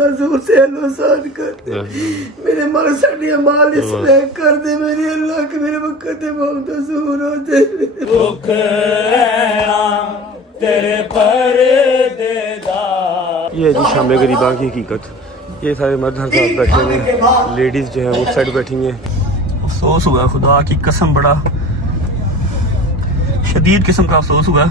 मौला हुसैन हुसैन कर दे, मेरे मर साड़ी माल इसमें कर दे मेरे अल्लाह के, मेरे वक्त बहुत दूर हो जाए तेरे परदेदार। ये जी शाम गरीबा की हकीकत। ये सारे मर्द हर साथ बैठे हुए हैं, लेडीज जो है उस साइड बैठी हैं। अफसोस हुआ, खुदा की कसम बड़ा शदीद किस्म का अफसोस हुआ।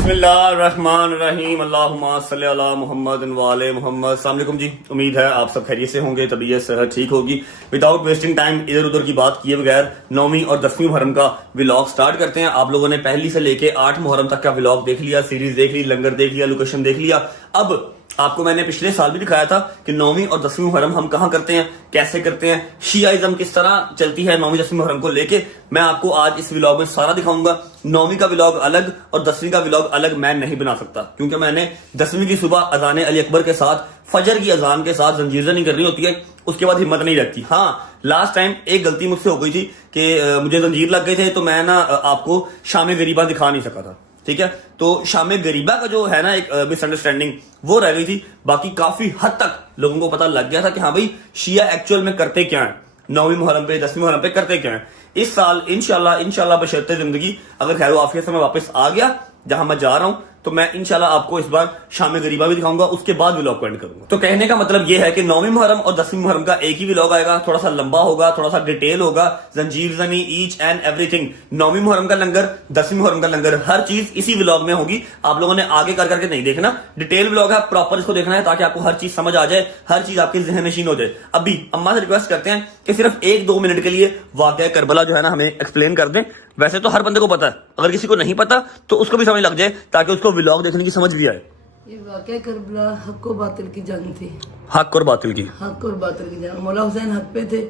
बिस्मिल्लाहिर्रहमानिर्रहीम, अल्लाहुम्मा सल्ली अला मुहम्मद वाले मोहम्मद। अस्सलाम वालेकुम जी, उम्मीद है आप सब खैरियत से होंगे, तबीयत सेहत ठीक होगी। विदाउट वेस्टिंग टाइम, इधर उधर की बात किए बगैर 9वीं और 10वीं मुहर्रम का व्लॉग स्टार्ट करते हैं। आप लोगों ने पहली से लेके 8 मुहर्रम तक का व्लॉग देख लिया, सीरीज देख ली, लंगर देख लिया, लोकेशन देख लिया। अब आपको मैंने पिछले साल भी दिखाया था कि 9वीं और 10वीं मुहर्रम हम कहां करते हैं, कैसे करते हैं, शियाइज्म किस तरह चलती है 9वीं 10वीं मुहर्रम को लेके। मैं आपको आज इस व्लॉग में सारा दिखाऊंगा। 9वीं का व्लॉग अलग और 10वीं का व्लॉग अलग मैं नहीं बना सकता, क्योंकि मैंने 10वीं की सुबह अजान अली अकबर के साथ, फजर की अजान के साथ जंजीर नहीं करनी होती है, उसके बाद हिम्मत नहीं रहती। हाँ, लास्ट टाइम एक गलती मुझसे हो गई थी कि मुझे जंजीर लग गए थे, तो मैं ना आपको शाम गरीबा दिखा नहीं सका था। ठीक है, तो शाम गरीबा का जो है ना एक मिसअंडरस्टैंडिंग वो रह गई थी। बाकी काफी हद तक लोगों को पता लग गया था कि हाँ भाई शिया एक्चुअल में करते क्या है, 9वीं मुहर्रम पे 10वीं मुहर्रम पे करते क्या है। इस साल इंशाल्लाह बशर्ते जिंदगी अगर खैर आफियत से मैं वापस आ गया जहां मैं जा रहा हूं, तो मैं इंशाल्लाह आपको इस बार शाम गरीबा भी दिखाऊंगा, उसके बाद व्लॉग को एंड करूंगा। तो कहने का मतलब यह है कि 9वीं मुहर्रम और 10वीं मुहर्रम का एक ही व्लॉग आएगा, थोड़ा सा लंबा होगा, थोड़ा सा डिटेल होगा, जंजीर जनी ईच एंड एवरीथिंग। 9वीं मुहर्रम का लंगर, 10वीं मुहर्रम का लंगर, हर चीज इसी व्लॉग में होगी। आप लोगों ने आगे कर करके नहीं देखना, डिटेल व्लॉग है, प्रॉपर इसको देखना है ताकि आपको हर चीज समझ आ जाए, हर चीज आपके ज़हन नशीन हो जाए। अभी अम्मा से रिक्वेस्ट करते हैं कि सिर्फ 1-2 मिनट के लिए वाक़या करबला जो है ना हमें एक्सप्लेन कर दें। वैसे तो हर बंदे को पता है, अगर किसी को नहीं पता तो उसको भी समझ लग जाए, ताकि उसको व्लॉग देखने की समझ भी आए। ये वाक़या करबला हक और बातिल की जंग थी। हक और बातिल की, हक और बातिल की जंग। मौला हुसैन हक पे थे,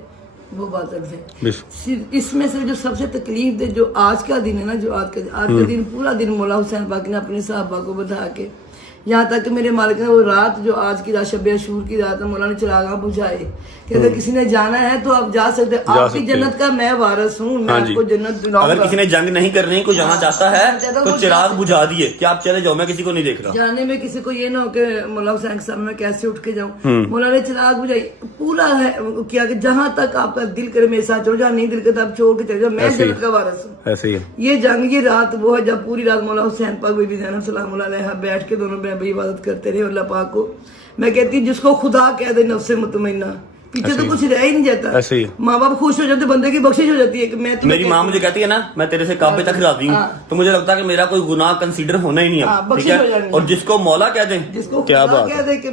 वो बातिल थे। सिर्फ इसमें से जो सबसे तकलीफ दे जो आज का दिन है ना, जो आज का दिन पूरा दिन मौला हुसैन पाक ने अपने साहबा को बता के, यहाँ तक कि मेरे मालिक ने वो रात जो आज की रात शब अशूर की रात में मौला ने चिरागा बुझाए कि अगर किसी ने जाना है तो आप जा सकते, आपकी जन्नत का मैं वारिस हूँ, मैं आपको जन्नत दिलाऊंगा। अगर किसी ने जंग नहीं करनी, को जाना चाहता है तो चिराग बुझा दिए कि आप चले जाओ, मैं किसी को नहीं देख रहा। जाने में किसी को ये ना हो कि मौला हुसैन के सामने कैसे उठ के जाऊं। मौला ने चिराग बुझाई, पूरा है किया कि जहां तक आपका दिल करे मेरे साथ चलो, जहाँ नहीं दिल करता आप छोड़ के चले जाओ, मैं जन्नत का वारिस हूँ। ऐसे ही ये जंग, ये रात वो है जब पूरी रात मौला हुसैन पाक बीबी ज़ैनब सलाम अलैहा बैठ के दोनों भाई इबादत करते रहे अल्लाह पाक को। मैं कहती जिसको खुदा कह दे नफ्से मुतमइन्ना, पीछे तो कुछ रह ही नहीं जाता। ऐसे ही माँ बाप खुश हो जाते, बंदे की बख्शिश हो जाती है कि मैं मेरी माँ मुझे कहती है ना मैं तेरे से काबे तक राजी हूँ, तो मुझे लगता है कि मेरा कोई गुनाह कंसीडर होना ही नहीं है। ठीक है, और जिसको मौला कह दे, जिसको क्या बात कह दे कि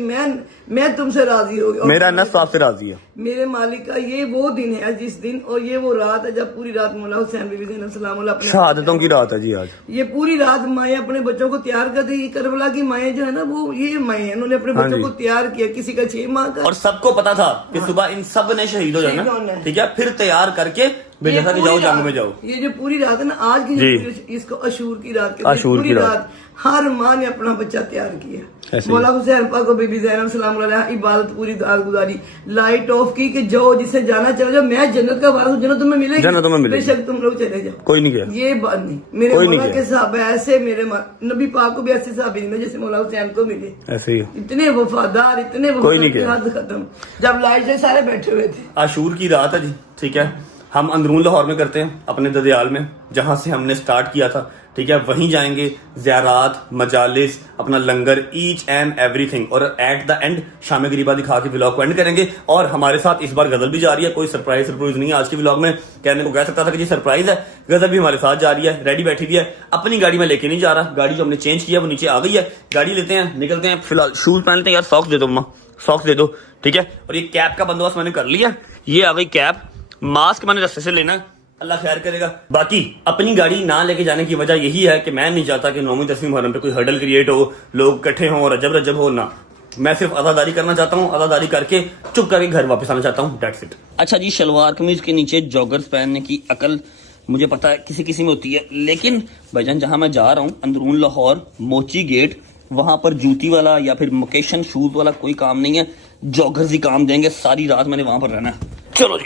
मैं तुमसे राजी हो गया, मेरा नफ्स आपसे राजी है, मेरे मालिक का ये वो दिन है जिस दिन, और ये वो रात है जब पूरी रात मौला हुसैन बीबी ज़ैनब सलाम अलैहा अपने शहादतों की रात है जी। आज ये पूरी रात माएँ अपने बच्चों को तैयार करती है। करबला की माएँ जो है ना, वो ये माएँ उन्होंने अपने बच्चों को तैयार किया, किसी का 6 माह का, और सबको पता था कि सुबह इन सब ने शहीद हो जाना। ठीक है, फिर तैयार करके भेजा था कि जाओ जंग में जाओ। ये जो पूरी रात है ना आज की, इसको अशूर की रात कहते हैं। पूरी रात हर माँ ने अपना बच्चा तैयार किया। मौला हुसैन पाक को बीबी ज़ैनब सलाम अलैहा इबादत पूरी रात गुजारी, लाइट ऑफ की कि जो जिसे जाना चले जाओ, मैं जन्नत का वारिस हूं, जन्नत तुम्हें मिलेगी, जन्नत तुम्हें मिलेगी, बेशक तुम लोग चले जाओ। कोई नहीं किया ये बात नहीं। मेरे मौला के साहब ऐसे, मेरे नबी पाक को भी ऐसे साहब मिले जैसे मौला हुसैन को मिले, ऐसे ही इतने वफादार, इतने वफादार। खत्म जब लाइट से सारे बैठे हुए थे। आशूर की रात है जी। ठीक है, हम अंदरून लाहौर में करते हैं, अपने ददियाल में जहां से हमने स्टार्ट किया था। ठीक है, वहीं जाएंगे, ज़ियारात, मजालिस, अपना लंगर, ईच एंड एवरीथिंग, और एट द एंड शाम गरीबा दिखा के व्लॉग को एंड करेंगे। और हमारे साथ इस बार गजल भी जा रही है, कोई सरप्राइज नहीं है आज के व्लॉग में। कहने को कह सकता था कि ये सरप्राइज है, गजल भी हमारे साथ जा रही है, रेडी बैठी हुई है। अपनी गाड़ी में लेके नहीं जा रहा, गाड़ी जो हमने चेंज किया वो नीचे आ गई है। गाड़ी लेते हैं, निकलते हैं। फिलहाल शूज पहन लेते हैं। यार सॉक्स दे दो अम्मा, सॉक्स दे दो। ठीक है, और ये कैप का बंदोबस्त मैंने कर लिया, ये आ गई कैप। मास्क मैंने रस्ते से लेना, अल्लाह खैर करेगा। बाकी अपनी गाड़ी ना लेके जाने की वजह यही है कि मैं नहीं चाहता कि 9वीं 10वीं मुहर्रम पे कोई हर्डल क्रिएट हो, लोग इकट्ठे हों, रजब हो ना। मैं सिर्फ अदादारी करना चाहता हूँ, अदादारी करके चुप करके घर वापस आना चाहता हूँ, दैट्स इट। अच्छा जी, शलवार कमीज के नीचे जॉगर्स पहनने की अकल मुझे पता है किसी किसी में होती है, लेकिन भाईजान जहां मैं जा रहा हूँ अंदरून लाहौर मोची गेट, वहां पर जूती वाला या फिर मोकेशन शूज वाला कोई काम नहीं है, जॉगर्स ही काम देंगे। सारी रात मैंने वहां पर रहना है। चलो जी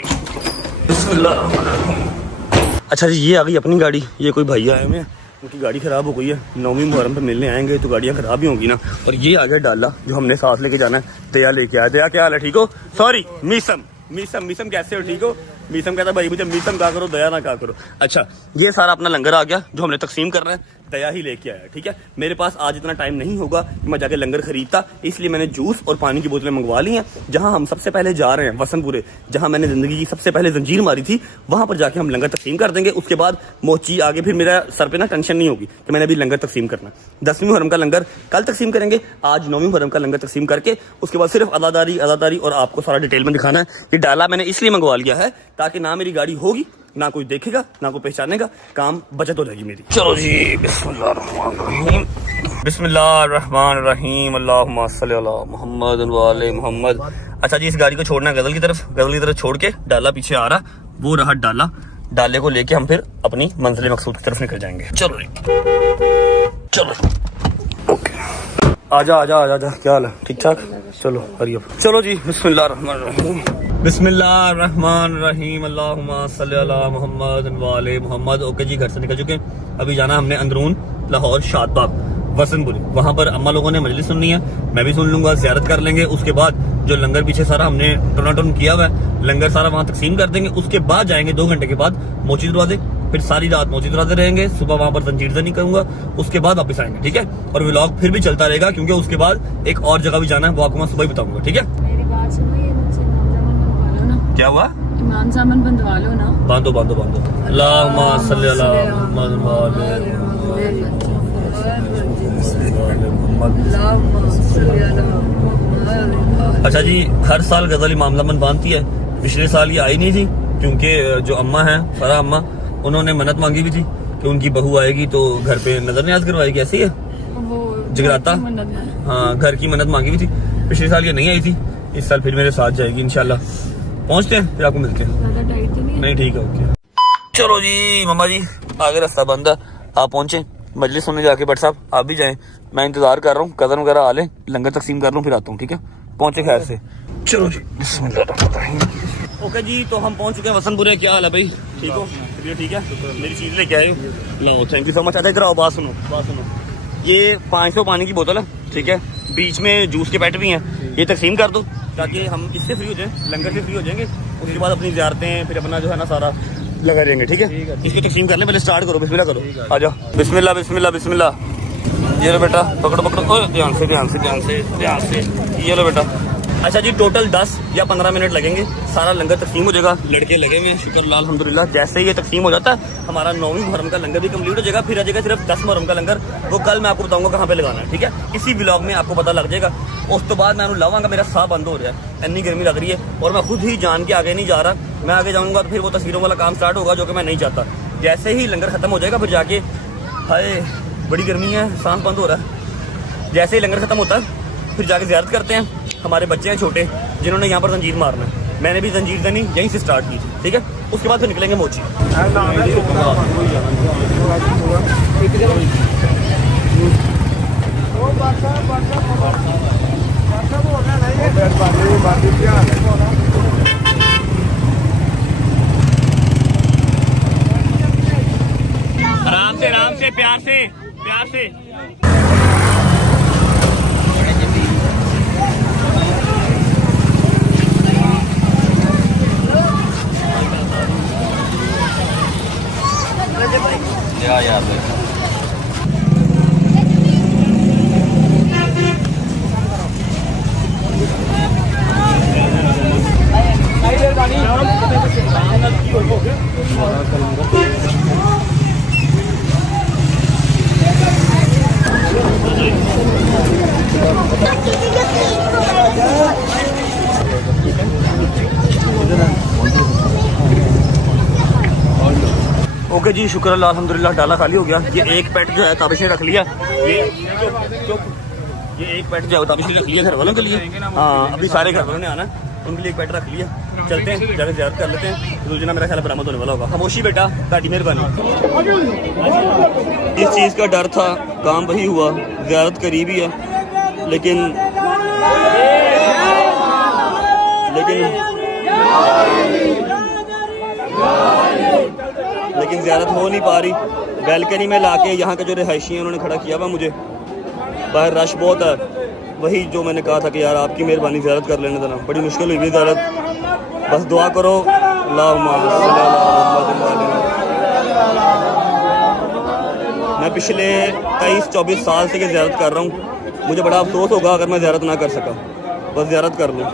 अच्छा जी, ये आ गई अपनी गाड़ी। ये कोई भैया आए हुए हैं, उनकी गाड़ी ख़राब हो गई है, 9वीं मुहर्रम पे मिलने आएंगे तो गाड़ियाँ ख़राब ही होंगी ना। और ये आ गया डाला जो हमने साथ लेके जाना है। दया लेके आया। दया क्या हाल है, ठीक हो? सॉरी मीसम मीसम मीसम कैसे हो, ठीक हो? मीसम कहता भाई मुझे मीसम क्या करो, दया ना क्या करो। अच्छा, ये सारा अपना लंगर आ गया जो हमने तकसीम करना है, दया ही लेके आया। ठीक है, मेरे पास आज इतना टाइम नहीं होगा कि मैं जाके लंगर खरीदता, इसलिए मैंने जूस और पानी की बोतलें मंगवा ली हैं। जहां हम सबसे पहले जा रहे हैं वसनपुरे, जहां मैंने जिंदगी की सबसे पहले जंजीर मारी थी, वहां पर जाके हम लंगर तकसीम कर देंगे। उसके बाद मोची आगे, फिर मेरा सर पे ना टेंशन नहीं होगी कि मैंने अभी लंगर तकसीम करना। 10वीं मुहर्रम का लंगर कल तकसीम करेंगे, आज 9वीं मुहर्रम का लंगर तकसीम करके उसके बाद सिर्फ अदादारी और आपको सारा डिटेल में दिखाना है। ये डाला मैंने इसलिए मंगवा लिया है ताकि ना मेरी गाड़ी होगी, ना कोई देखेगा, ना कोई पहचानेगा, काम बचत हो जाएगी मेरी। चलो जी, बिस्मिल्लाहिर्रहमानिर्रहीम बिस्मिल्लाहिर्रहमानिर्रहीम अल्लाहुम्मा सल्ली अला मुहम्मद व आले मुहम्मद। अच्छा जी, इस गाड़ी को छोड़ना है गजल की तरफ छोड़ के, डाला पीछे आ रहा, वो रहा डाला। डाले को लेके हम फिर अपनी मंजिल मकसूद की तरफ निकल जाएंगे। चलो जी, चलो ओके, आजा क्या हाल है, ठीक ठाक? चलो हरियप, चलो जी, बिस्मिल्लाहिर्रहमानिर्रहीम बिस्मिल्लाहिर्रहमानिर्रहीम अल्लाहुम्मा सल्ली अला मुहम्मद व आले मुहम्मद। ओके जी, घर से निकल चुके हैं। अभी जाना हमने अंदरून लाहौर शादबाग वसनपुरी, वहां पर अम्मा लोगों ने मजलिस सुननी है, मैं भी सुन लूंगा, ज़ियारत कर लेंगे। उसके बाद जो लंगर पीछे सारा हमने टोनाटोन किया हुआ है, लंगर सारा वहां तकसीम कर देंगे। उसके बाद जाएंगे 2 घंटे के बाद मोची दरवाजे, फिर सारी रात मोची दरवाजे रहेंगे। सुबह वहां पर जंजीरजनी करूंगा, उसके बाद वापस आएंगे। ठीक है, और व्लॉग फिर भी चलता रहेगा क्योंकि उसके बाद एक और जगह भी जाना है, वो आपको मैं सुबह ही बताऊंगा। ठीक है, मेरी बात सुनो, ये मुझसे इमाम बनवा लो ना। क्या हुआ? इमाम सामन बंधवा लो ना। बांधो अल्लाहुम्मा सल्ली अला मुहम्मद व आले मुहम्मद। अच्छा जी, हर साल गजल इमाम ज़मान बांधती है। पिछले साल ये आई नहीं थी क्योंकि जो अम्मा है, फरा अम्मा, उन्होंने मन्नत मांगी भी थी कि उनकी बहू आएगी तो घर पे नजर न्याज करवाएगी। ऐसी है जगराता, हाँ, घर की मन्नत मांगी भी थी। पिछले साल ये नहीं आई थी, इस साल फिर मेरे साथ जाएगी इंशाल्लाह। पहुंचते हैं फिर आपको मिलते हैं। नहीं ठीक है, ओके। चलो जी मामा जी, आगे रास्ता बंद है, आप पहुंचे मजलिस सुनने जाके। बट साहब आप भी जाएं, मैं इंतजार कर रहा हूँ, कदर वगैरह आ ले, लंगर तकसीम कर लूँ, फिर आता हूँ। ठीक है, पहुंचे खैर से। चलो जी, बिस्मिल्लाह। ओके जी, तो हम पहुंच चुके हैं वसनपुरे। क्या हाल है भाई, ठीक हो? ठीक है, मेरी चीज लेके आए हो? No thank you so much. अच्छा इधर आओ, बात सुनो। ये 500 पानी की बोतल है, ठीक है, बीच में जूस के पैकेट भी हैं, ये तकसीम कर दो ताकि हम इससे फ्री हो जाएं, लंगर से फ्री हो जाएंगे। उसके बाद अपनी ज़ियारतें, फिर अपना जो है ना सारा लगा रहेंगे। ठीक है, इसकी तकसीम कर लें, पहले स्टार्ट करो, बिस्मिल्लाह करो, आ जाओ। बिस्मिल्लाह। ये लो बेटा, पकड़ो, ध्यान से, ये लो बेटा। अच्छा जी, टोटल 10 या 15 मिनट लगेंगे, सारा लंगर तकसीम हो जाएगा। लड़के लगे हुए हैं, शुक्र अल्हम्दुलिल्लाह। जैसे ही ये तकसीम हो जाता है, हमारा 9वीं मुहर्रम का लंगर भी कंप्लीट हो जाएगा। फिर आ जाएगा सिर्फ 10 मुहर्रम का लंगर, वो कल मैं आपको बताऊंगा कहाँ पे लगाना है। ठीक है, इसी व्लॉग में आपको पता लग जाएगा। उस तो बाद मैं लावांगा, मेरा साह बंद हो रहा है, इतनी गर्मी लग रही है और मैं खुद ही जान के आगे नहीं जा रहा। मैं आगे जाऊँगा तो फिर वो तस्वीरों वाला काम स्टार्ट होगा, जो कि मैं नहीं चाहता। जैसे ही लंगर खत्म हो जाएगा, फिर जाके, हाय बड़ी गर्मी है, सांस बंद हो रहा है। जैसे ही लंगर खत्म होता है, फिर जाके ज़ियारत करते हैं। हमारे बच्चे हैं छोटे, जिन्होंने यहाँ पर जंजीर मारना है, मैंने भी जंजीर जनी यहीं से स्टार्ट की थी। ठीक है, उसके बाद फिर निकलेंगे मोची। आराम से प्यार से। यार ओके जी, शुक्र अल्लाह अल्हम्दुलिल्लाह, डाला खाली हो गया। ये एक पेट जो है ताबिश ने रख लिया, ये एक पेट जो है ताबिश ने रख लिया घर वालों के लिए। हाँ, अभी सारे घर वालों ने आना है। उनके लिए एक पेट रख लिया, चलते हैं जाकर ज़ियारत कर लेते हैं। दुलजना मेरा ख्याल बरामद होने वाला होगा। खामोशी बेटा, ताटी मेहरबानी। इस चीज़ का डर था, काम वही हुआ, ज़ियारत करीब ही है, लेकिन ज़ियारत हो नहीं पा रही। बैल्कनी में लाके यहाँ के जो रिहायशी हैं उन्होंने खड़ा किया हुआ मुझे, बाहर रश बहुत है। वही जो मैंने कहा था कि यार आपकी मेहरबानी ज़ियारत कर लेने देना, बड़ी मुश्किल हुई भी ज़ियारत। बस दुआ करो। मैं पिछले 23-24 साल से ये ज़ियारत कर रहा हूँ, मुझे बड़ा अफसोस होगा अगर मैं ज़ियारत ना कर सका। बस ज़ियारत कर लूँ।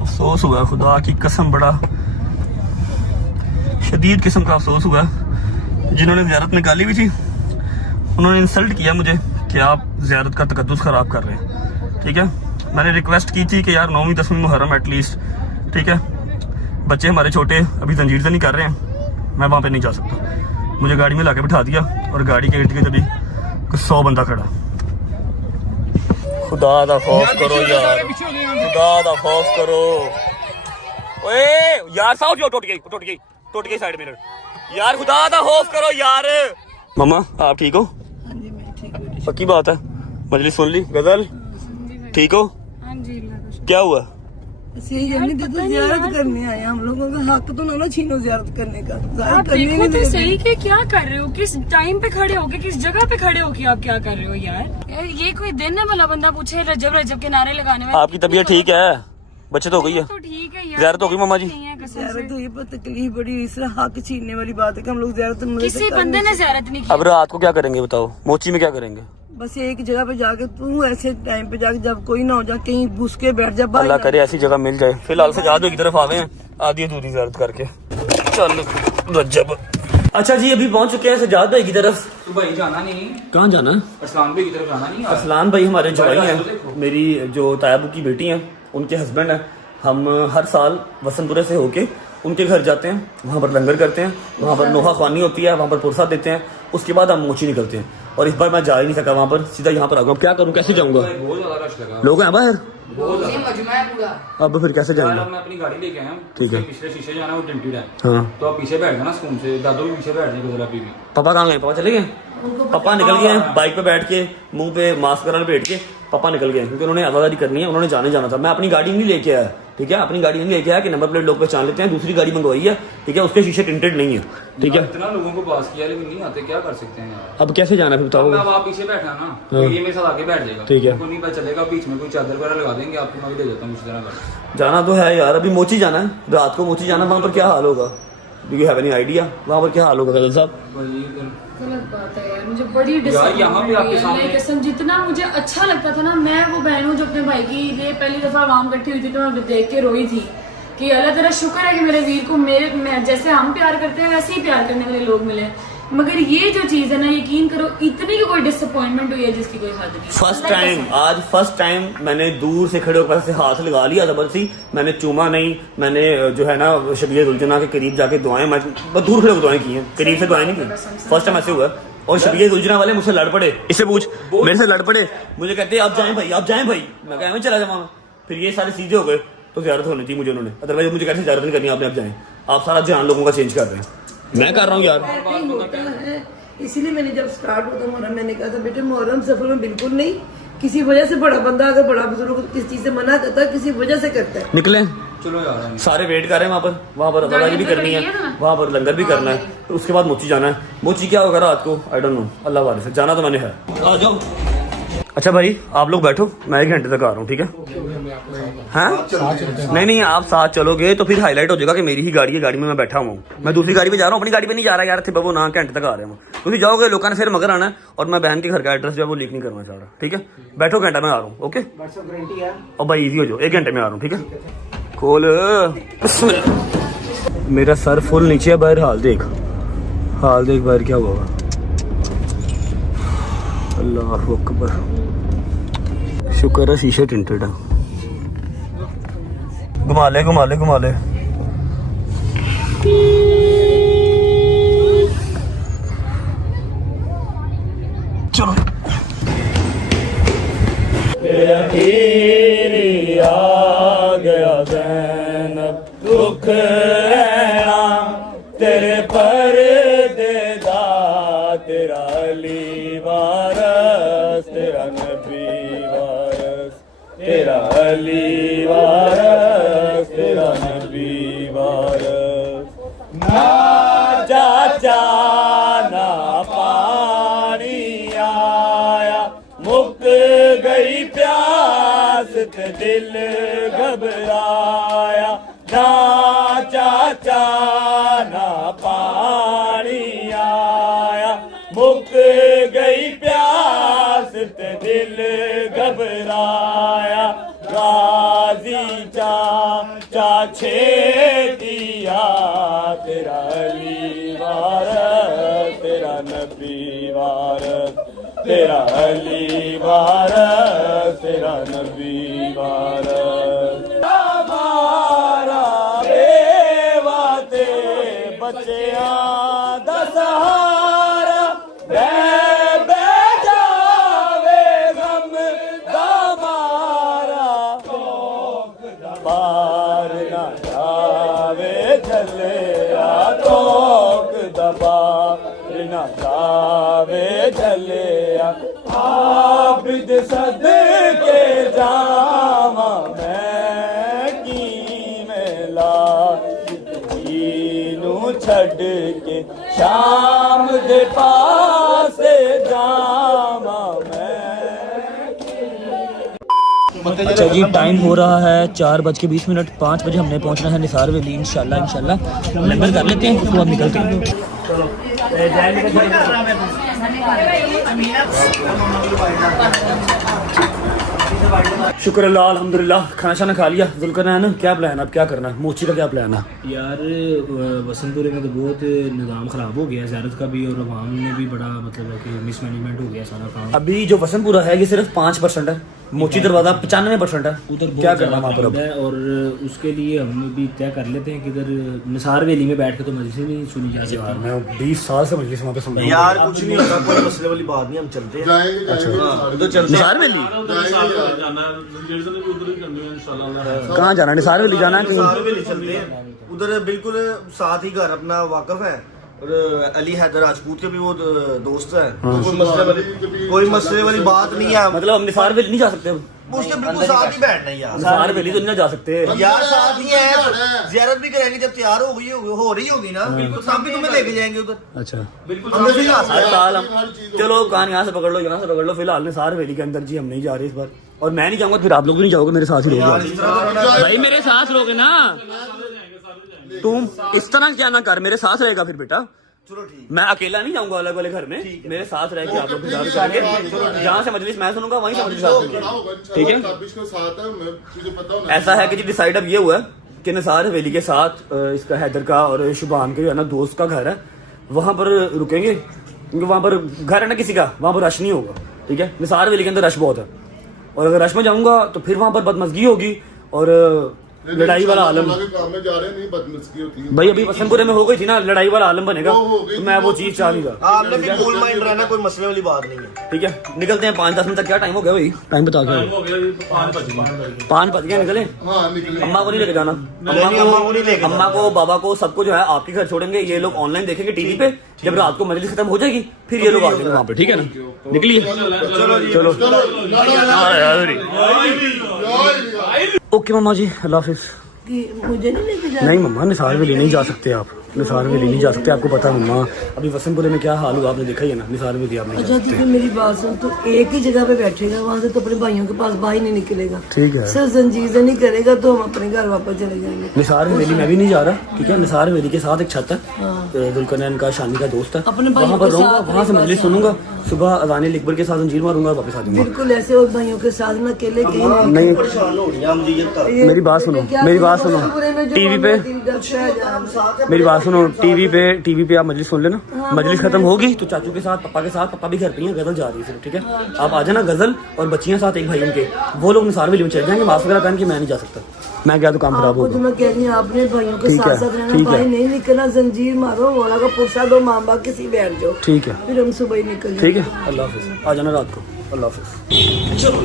अफसोस हुआ, खुदा की कसम बड़ा शदीद किस्म का अफसोस हुआ। जिन्होंने ज़ियारत निकाली हुई थी उन्होंने इंसल्ट किया मुझे कि आप ज़ियारत का तकद्दुस ख़राब कर रहे हैं। ठीक है, मैंने रिक्वेस्ट की थी कि यार 9वीं 10वीं मुहर्रम एटलीस्ट, ठीक है, बच्चे हमारे छोटे अभी जंजीर से नहीं कर रहे हैं, मैं वहाँ पे नहीं जा सकता। मुझे गाड़ी में लाके बिठा दिया और गाड़ी के इर्द गिर्द अभी कुछ 100 बंदा खड़ा। खुदा दा खौफ करो यार, खुदा दा खौफ करो। ओए यार साहब जो टूट गई साइड मिरर यार, खुदा दा खौफ करो यार। मम्मा आप ठीक हो? हाँ जी मैं ठीक हूँ। पक्की बात है, मजलिस सुन ली? गजल ठीक हो? हाँ जी, क्या हुआ? ज़ियारत करने आए, हम लोगों का हक तो ना छीनो ज़ियारत करने का। आप देखो तो सही कि क्या कर रहे हो, किस टाइम पे खड़े हो के, किस जगह पे खड़े हो के आप क्या कर रहे हो यार। ये कोई दिन है भला बंदा पूछे रजब के नारे लगाने में। आपकी तबीयत ठीक है? बच्चे तो हो गई है? तो ठीक है यार, ज़ियारत हो गई मम्मा जी? ज़ियारत हुई पर तकलीफ बड़ी, इस तरह हक छीनने वाली बात है कि हम लोग ज़ियारत किसी बंदे ने ज़ियारत नहीं की। अब रात को क्या करेंगे बताओ? मोची में क्या करेंगे? बस एक जगह पे जाके, तू ऐसे टाइम पे जाके जब कोई ना हो जा, कहीं घुस के बैठ जा। अल्लाह करे ऐसी जगह मिल जाए। फिलहाल सजाद की तरफ आवे हैं, आधी अधूरी ज़ियारत करके चल रजब। अच्छा जी, अभी पहुंच चुके हैं सजाद भाई की तरफ। तू भाई जाना नहीं? कहाँ जाना है? असलान भाई की तरफ जाना नहीं? असलान भाई हमारे जवाई हैं, मेरी जो तायाबू की बेटी हैं उनके हस्बैंड हैं। हम हर साल वसंतपुरे से होके उनके घर जाते हैं, वहाँ पर लंगर करते हैं, वहाँ पर नोहा ख्वानी होती है, वहाँ पर पुरसा देते हैं, उसके बाद हम मोची निकलते हैं। और इस बार मैं जा ही नहीं सका वहाँ पर, सीधा यहाँ पर आ गया। क्या करूँ, कैसे जाऊँगा? बहुत ज्यादा रश लगा, लोग हैं बाहर, बहुत ज्यादा। अब फिर कैसे यार जाएंगे? अब मैं अपनी गाड़ी लेके आया हूँ, ठीक है। पिछले शीशे जाना वो डेंटेड है, हाँ, तो आप पीछे बैठ गए ना स्कूल से, दादू भी पीछे बैठ जाएंगे जरा भी। पापा कहाँ गए? पापा चले गए? पापा निकल गए हैं बाइक पे बैठ के, मुंह पे मास्क वगैरह लपेट के पापा निकल गए, क्योंकि उन्होंने आज़ादी करनी है, उन्होंने जाना था। मैं अपनी गाड़ी नहीं लेके आया, ठीक है, अपनी गाड़ी नहीं लेके आया कि नंबर प्लेट लोग पहचान लेते हैं। दूसरी गाड़ी मंगवाई है, ठीक है, उसके शीशे टिंटेड नहीं है, ठीक है। इतना लोगों को पास किया लेकिन नहीं आते, क्या कर सकते हैं यार। अब कैसे जाना है फिर बताओ? अब आप पीछे बैठना ना, तो ये मेरे साथ आगे बैठ जाएगा, ठीक है। कोई नहीं पता चलेगा, बीच में कोई चादर वगैरह लगा देंगे आपको, मैं भी ले जाता हूँ इसी तरह कर। जाना तो है यार, अभी मोची जाना है, रात को मोची जाना, वहाँ पर क्या हाल होगा? Do you have any idea वहाँ पर क्या हाल होगा गजल साहब? गलत बात है यार, मुझे बड़ी यहाँ पे आपके सामने कसम, जितना मुझे अच्छा लगता था ना, मैं वो बहन हूँ जो अपने भाई की लिए पहली दफा आवाम इकट्ठी हुई थी तो मैं देख के रोई थी कि अल्लाह तेरा शुक्र है कि मेरे वीर को मेरे जैसे हम प्यार करते हैं वैसे ही प्यार करने वाले लोग मिले। मगर ये जो चीज है ना, यकीन करो इतनी की कोई डिसअपॉइंटमेंट हुई है जिसकी कोई हद नहीं। फर्स्ट टाइम मैंने दूर से खड़े होकर से हाथ लगा लिया जबरदस्ती, मैंने चूमा नहीं, मैंने जो है ना शबीर गुलजना के करीब जाके दुआएं, मैं दूर खड़े होकर दुआएं की हैं, करीब से दुआएं नहीं की। फर्स्ट टाइम ऐसे हुआ। और शबीर गुलजना वाले मुझसे लड़ पड़े, इससे पूछ, मेरे से लड़ पड़े, मुझे कहते आप जाएं भाई, आप जाएं भाई, मैं कहा मैं चला जाऊँ। फिर ये सारे सीधे हो गए तो ज़ियारत होनी थी मुझे उन्होंने, अदरवाइज मुझे कैसे ज़ियारत नहीं करनी, आपने आप जाएं। आप सारा ध्यान लोगों का चेंज कर रहे हैं, मैं कर रहा हूँ यार। होता है, इसीलिए मैंने जब स्टार्ट होता मुहर्रम मैंने कहा था बेटे मुहर्रम सफर में बिल्कुल नहीं, किसी वजह से बड़ा बंदा अगर बड़ा बुजुर्ग किस चीज से मना करता है किसी वजह से करता है। निकले चलो यार, सारे वेट कर रहे हैं वहाँ पर अदाकारी भी करनी है, वहाँ पर लंगर भी करना है, तो उसके बाद मोची जाना है। मोची क्या होगा रात को आई डोंट नो, अल्लाह वाले से जाना तो मैंने है। आ जाओ। अच्छा भाई आप लोग बैठो, मैं 1 घंटे तक आ रहा हूँ, ठीक है? हाँ नहीं आप साथ चलोगे तो फिर हाईलाइट हो जाएगा कि मेरी ही गाड़ी है, गाड़ी में मैं बैठा हुआ हूँ, मैं दूसरी गाड़ी में जा रहा हूँ, अपनी गाड़ी में नहीं जा रहा यार। थे बाबू ना घंटे तक आ रहे हैं, तुम जाओगे लोगों ने फिर मगर आना है, और मैं बहन के घर का एड्रेस जो है वो लीक नहीं करना चाह रहा, ठीक है? बैठो, घंटा में आ रहा हूँ, ओके? और भाई इजी हो जाओ, 1 घंटे में आ रहा हूँ, ठीक है? खोल। मेरा सर फुल नीचे है, बाहर हाल देख बाहर क्या हुआ। अल्लाह अकबर, शुक्र है शीशे टिंटेड है। घुमा ले घुमा ले घुमा ले। चलो तेरी आ गया ज़ैनब दुख रहना तेरे पर्देदा तेरा अली वारस तेरा नबी वारस तेरा अली वारस तेरा नबी वारस ना चाचा ना पानी आया मुक गई प्यास ते दिल घबराया ना चाचा ना पानी आया मुक गई प्यास ते दिल घबराया गाजी चाचा छेतिया तेरा अली वारस तेरा नबी वारस तेरा अली वारस तेरा नबी वारस हमारा बेवा ते बच्चियां दा सहारा बे जावे गम दा मारा बार ना जावे चलिया तोक दबार ना जावे चलिया आबिद सदके जावा मैं की मेला नू छड़ के शाम दे पासे जावा अच्छा जी, टाइम हो रहा है 4:20। 5 बजे हमने पहुंचना है निसार वैली इंशाल्लाह लंगर कर लेते हैं, उसके बाद निकलते हैं। शुक्र अल्लाह अल्हम्दुलिल्लाह। खाना शाना खा लिया। जुल्करनैन क्या प्लान है, अब क्या करना है, मोची का क्या प्लान है? यार वसंतपुरे में तो बहुत निज़ाम ख़राब हो गया, ज़्यारत का भी और अवाम में भी बड़ा मतलब है कि मिसमैनेजमेंट हो गया सारा काम। अभी जो वसंतपुरा है ये सिर्फ 5% है, मोची दरवाजा 95% है। उधर क्या करना वहाँ पर अब? है और उसके लिए हम भी तय कर लेते हैं कि इधर निसार वैली में बैठ के तो मजलिस नहीं सुनी जाएगी। यार मैं 20 साल से मजलिस वहाँ पे सुन रहा हूँ। यार कुछ नहीं होता, कोई मसले वाली बात नहीं, हम चलते हैं। उधर चलते हैं। निसार वैली कहाँ जाना है? निसार वैली जाना है। निसार वैली चलते हैं, उधर बिल्कुल साथ ही घर अपना वाकफ है और अली हैदर राजपूत के भी वो दोस्त है। कोई मसले वाली बात नहीं है। मतलब हम निसार वैली नहीं जा सकते अब? उसके बिल्कुल साथ ही बैठना है यार। निसार वैली तो नहीं जा सकते यार, साथ ही है, जियारत भी करेंगे जब तैयार हो रही होगी ना, बिल्कुल सब भी तुम्हें लेके जाएंगे उधर। अच्छा बिल्कुल हम नहीं जा हर सकते। साल हम चलो कान यहाँ से पकड़ लो, यहाँ से पकड़ लो। फिलहाल निसार वैली के अंदर जी हम नहीं जा रहे इस बार, और मैं नहीं जाऊंगा, फिर आप लोग भी नहीं जाओगे, मेरे साथ ही यार रहोगे। इस तरह तो ना- भाई मेरे साथ रहोगे ना तुम, इस तरह क्या ना कर, मेरे साथ रहेगा फिर बेटा। चलो ठीक। मैं अकेला नहीं जाऊंगा अलग वाले घर में, मेरे साथ रह के आप लोग गुजार करेंगे। जहाँ से मजलिस मैं सुनूंगा वहीं से मजलिस आप सुनोगे, ठीक है? ऐसा है कि जी डिसाइड अब ये हुआ है कि निसार हवेली के साथ इसका हैदर का और शुभान के जो है ना दोस्त का घर है, वहां पर रुकेंगे, क्योंकि वहां पर घर है ना किसी का, वहां पर रश नहीं होगा, ठीक है? निसार हवेली के अंदर रश बहुत है, और अगर रश में जाऊंगा तो फिर वहां पर बदमजगी होगी और लड़ाई वाला आलम। भाई अभी वसंतपुरे में हो गई थी ना, लड़ाई वाला आलम बनेगा, तो मैं वो चीज चाह नहीं रहा। आपने भी कूल माइंड रहना, कोई मसले वाली बात नहीं है। ठीक है, निकलते हैं। 5-10 मिनट तक क्या टाइम हो गया भाई? टाइम बता के 5 बज गए। निकले? अम्मा को नहीं लेके जाना, अम्मा को बाबा को सबको जो है आपके घर छोड़ेंगे। ये लोग ऑनलाइन देखेंगे टीवी पे, जब रात को मजलिस खत्म हो जाएगी फिर ये लोग आ जाएंगे वहाँ पे, ठीक है ना? निकलिए चलो। ओके मम्मा जी, अल्लाह हाफिज। मुझे नहीं लेके जाना। नहीं मम्मा, निसार वैली नहीं जा सकते आप, निसार वैली नहीं जा सकते। आपको पता है मम्मा, अभी वसंतपुरे में क्या हाल हुआ आपने देखा ही है ना। निसार वैली आप नहीं जा अच्छा सकते। ठीक है, मेरी बात सुन, तो एक ही जगह पे बैठेगा, वहां से तो अपने भाइयों के पास बाहर नहीं निकलेगा। ठीक है, सिर्फ जंजीर नहीं करेगा तो हम अपने घर वापस चले जाएंगे। निसार वैली मैं भी नहीं जा रहा, ठीक है? निसार वैली के साथ एक छत है, जुल्करनैन का शानी का दोस्त है, अपने भाइयों वहाँ पर के रहूंगा, साथ वहाँ से मजलिस सुनूंगा, सुबह अज़ान लिखबर के साथ अंजीर मारूंगा, वापस आ जाऊंगा। बिल्कुल ऐसे, और भाइयों के साथ ना अकेले कहीं नहीं, परेशान हो रही है मुझे ये बता। मेरी बात सुनो, मेरी बात सुनो, टीवी पे मेरी बात सुनो, टीवी पे आप मजलिस सुन लेना। मजलिस खत्म होगी तो चाचू के साथ, पापा के साथ, पापा भी घर पे ही हैं, गजल जा रही है सिर्फ, ठीक है? आप आ जाना, गजल और बच्चियां साथ एक भाई उनके, वो लोग निसार वैली में चले जाएंगे, मास्क वगैरह पहन के। मैं नहीं जा सकता। मैं गया तो काम खराब आपको हो तो गया। मैं कह रही हूँ अपने भाइयों के ठीक साथ है, साथ रहना, ठीक है। भाई नहीं निकलना, जंजीर मारो, मोड़ा का पुरसा दो, माँ बाप किसी बैठ जाओ, ठीक है, फिर हम सुबह ही निकल ठीक है। अल्लाह हाफिज़, आ जाना रात को। अल्लाह हाफिज़। चलो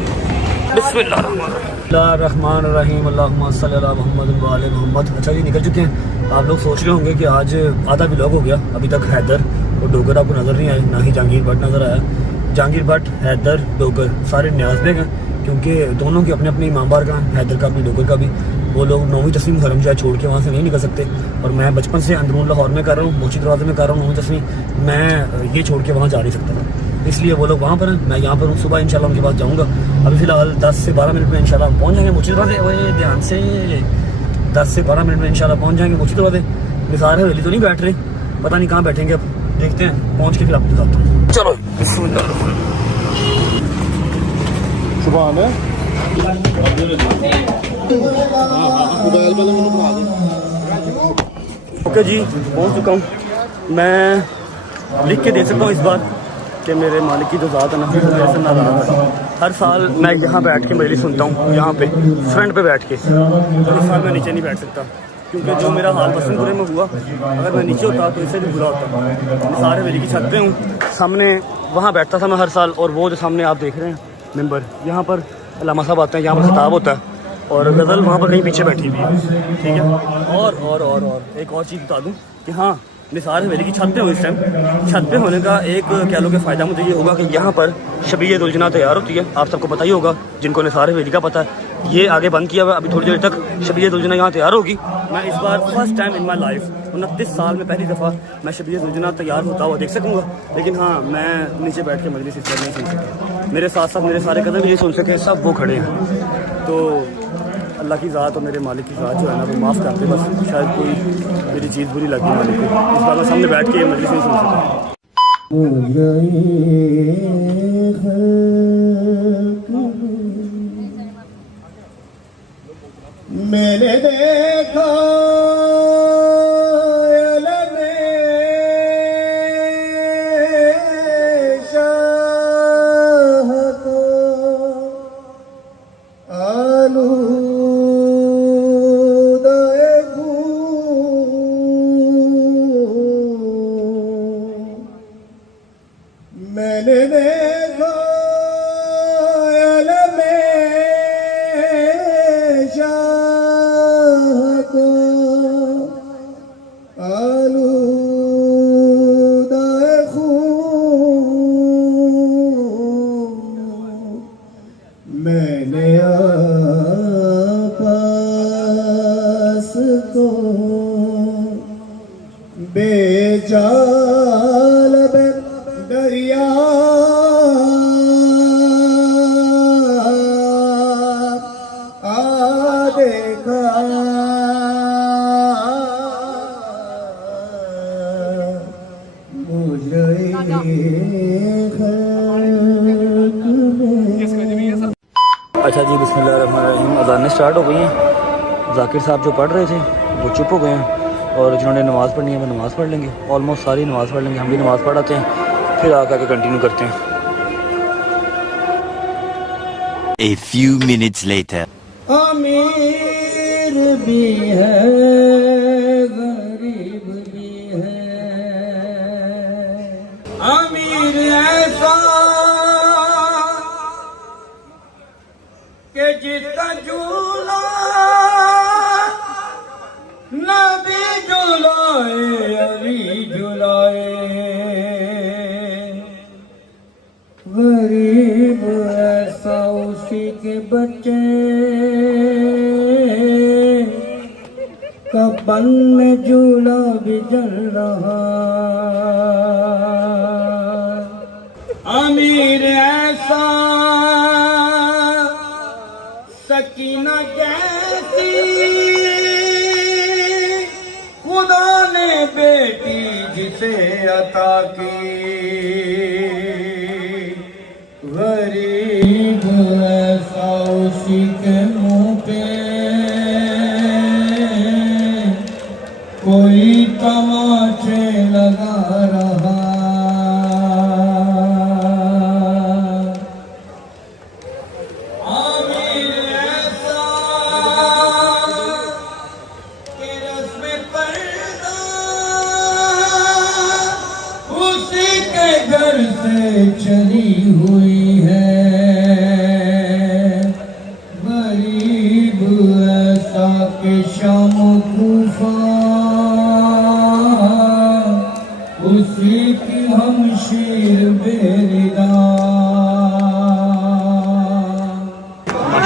बिस्मिल्लाहिर्रहमानिर्रहीम, अल्लाहुम्मा सल्ली अला मुहम्मद व आले मुहम्मद। अच्छा जी, निकल चुके हैं। आप लोग सोच रहे होंगे कि आज आधा व्लॉग हो गया, अभी तक हैदर और डोगर आपको नज़र नहीं आए, ना ही जहांगीर भट्ट नज़र आया। जहांगीर भट्ट, हैदर, डोगर सारे न्याज़ बेग हैं, क्योंकि दोनों के अपने अपने इमाम बार का, हैदर का भी डोगर का भी। वो लोग 9वीं 10वीं मुहर्रम जो है छोड़ के वहाँ से नहीं निकल सकते, और मैं बचपन से अंदरून लाहौर में कर रहा हूँ, मोची दरवाजे में कर रहा हूँ 9वीं 10वीं। मैं ये छोड़ के वहाँ जा नहीं सकता था, इसलिए वो लोग वहाँ पर हैं, मैं यहाँ पर हूँ। सुबह इंशाल्लाह उनके पास जाऊँगा। अभी फ़िलहाल 10 से 12 मिनट में इंशाल्लाह हम पहुँच जाएंगे मोची दरवाजे। ओए ध्यान से, 10 से 12 मिनट में इंशाल्लाह पहुँच जाएंगे मोची दरवाजे। निसार हवेली तो नहीं बैठ रहे, पता नहीं कहाँ बैठेंगे, अब देखते हैं, पहुँच के फिर आपको दिखाता हूँ। चलो ओके जी, पहुंच चुका हूँ। मैं लिख के दे सकता हूँ इस बार कि मेरे मालिक की जो ज़ात है ना, वो मेरे से नाराज़ है। हर साल मैं यहाँ बैठ के मजलिस सुनता हूँ, यहाँ पे फ्रंट पे बैठ के। तो इस साल मैं नीचे नहीं बैठ सकता, क्योंकि जो मेरा हाल बसंतपुरे में हुआ, अगर मैं नीचे होता तो इससे भी बुरा होता। निसार हवेली की छत पे हूँ, सामने वहाँ बैठता था मैं हर साल। और वो जो सामने आप देख रहे हैं मेंबर, यहाँ पर अल्लामा साहब आते हैं, यहाँ पर खिताब होता है, और गज़ल वहाँ पर कहीं पीछे बैठी हुई है, ठीक है। और एक और चीज़ बता दूँ कि हाँ, निसार हवेली की छत पे हूँ इस टाइम। छत पे होने का एक कह लो कि फ़ायदा मुझे ये होगा कि यहाँ पर शबीयत उलझना तैयार होती है। आप सबको पता ही होगा, जिनको निसार हवेली का पता है। ये आगे बंद किया हुआ, अभी थोड़ी देर तक शबीयत उलझना यहाँ तैयार होगी। मैं इस बार first time in my life 29 साल में पहली दफ़ा मैं शबीयत उलझना तैयार होता हुआ देख सकूँगा। लेकिन हाँ, मैं नीचे बैठ के मजलिस इस बार नहीं सुन सका। मेरे साथ साथ मेरे सारे कदम भी नहीं सुन सके, सब वो खड़े हैं। तो अल्लाह की ज़ात और मेरे मालिक की ज़ात जो है ना, वो माफ़ करते, बस शायद कोई मेरी चीज़ बुरी लगी मालिक को, इस बार मैं सामने बैठ के मजलिस नहीं सुन सका। मैंने देखा मैंने देखा मैंने आपस को बेजाल दरिया आ देखा अच्छा जी, बिस्मिल्लाहिर्रहमानिर्रहीम। अज़ानें स्टार्ट हो गई हैं। जाकिर साहब जो पढ़ रहे थे वो चुप हो गए हैं, और जिन्होंने नमाज़ पढ़नी है वो नमाज़ पढ़ लेंगे। ऑलमोस्ट सारी नमाज़ पढ़ लेंगे, हम भी नमाज़ पढ़ आते हैं, फिर आके कंटिन्यू करते हैं। A few minutes later. अमीर भी है गरीब भी है, अमीर ऐसा के जिसका झूला नबी झुलाए अली झुलाए, गरीब ऐसा उसी के बच्चे कपन में झूला भी जल रहा, अमीर ऐसा सकीना जैसी खुदा ने बेटी जिसे अता की, गरीब ऐसा उसी के मुंह पे कोई तमाचे लगा रहा, अमीर ऐसा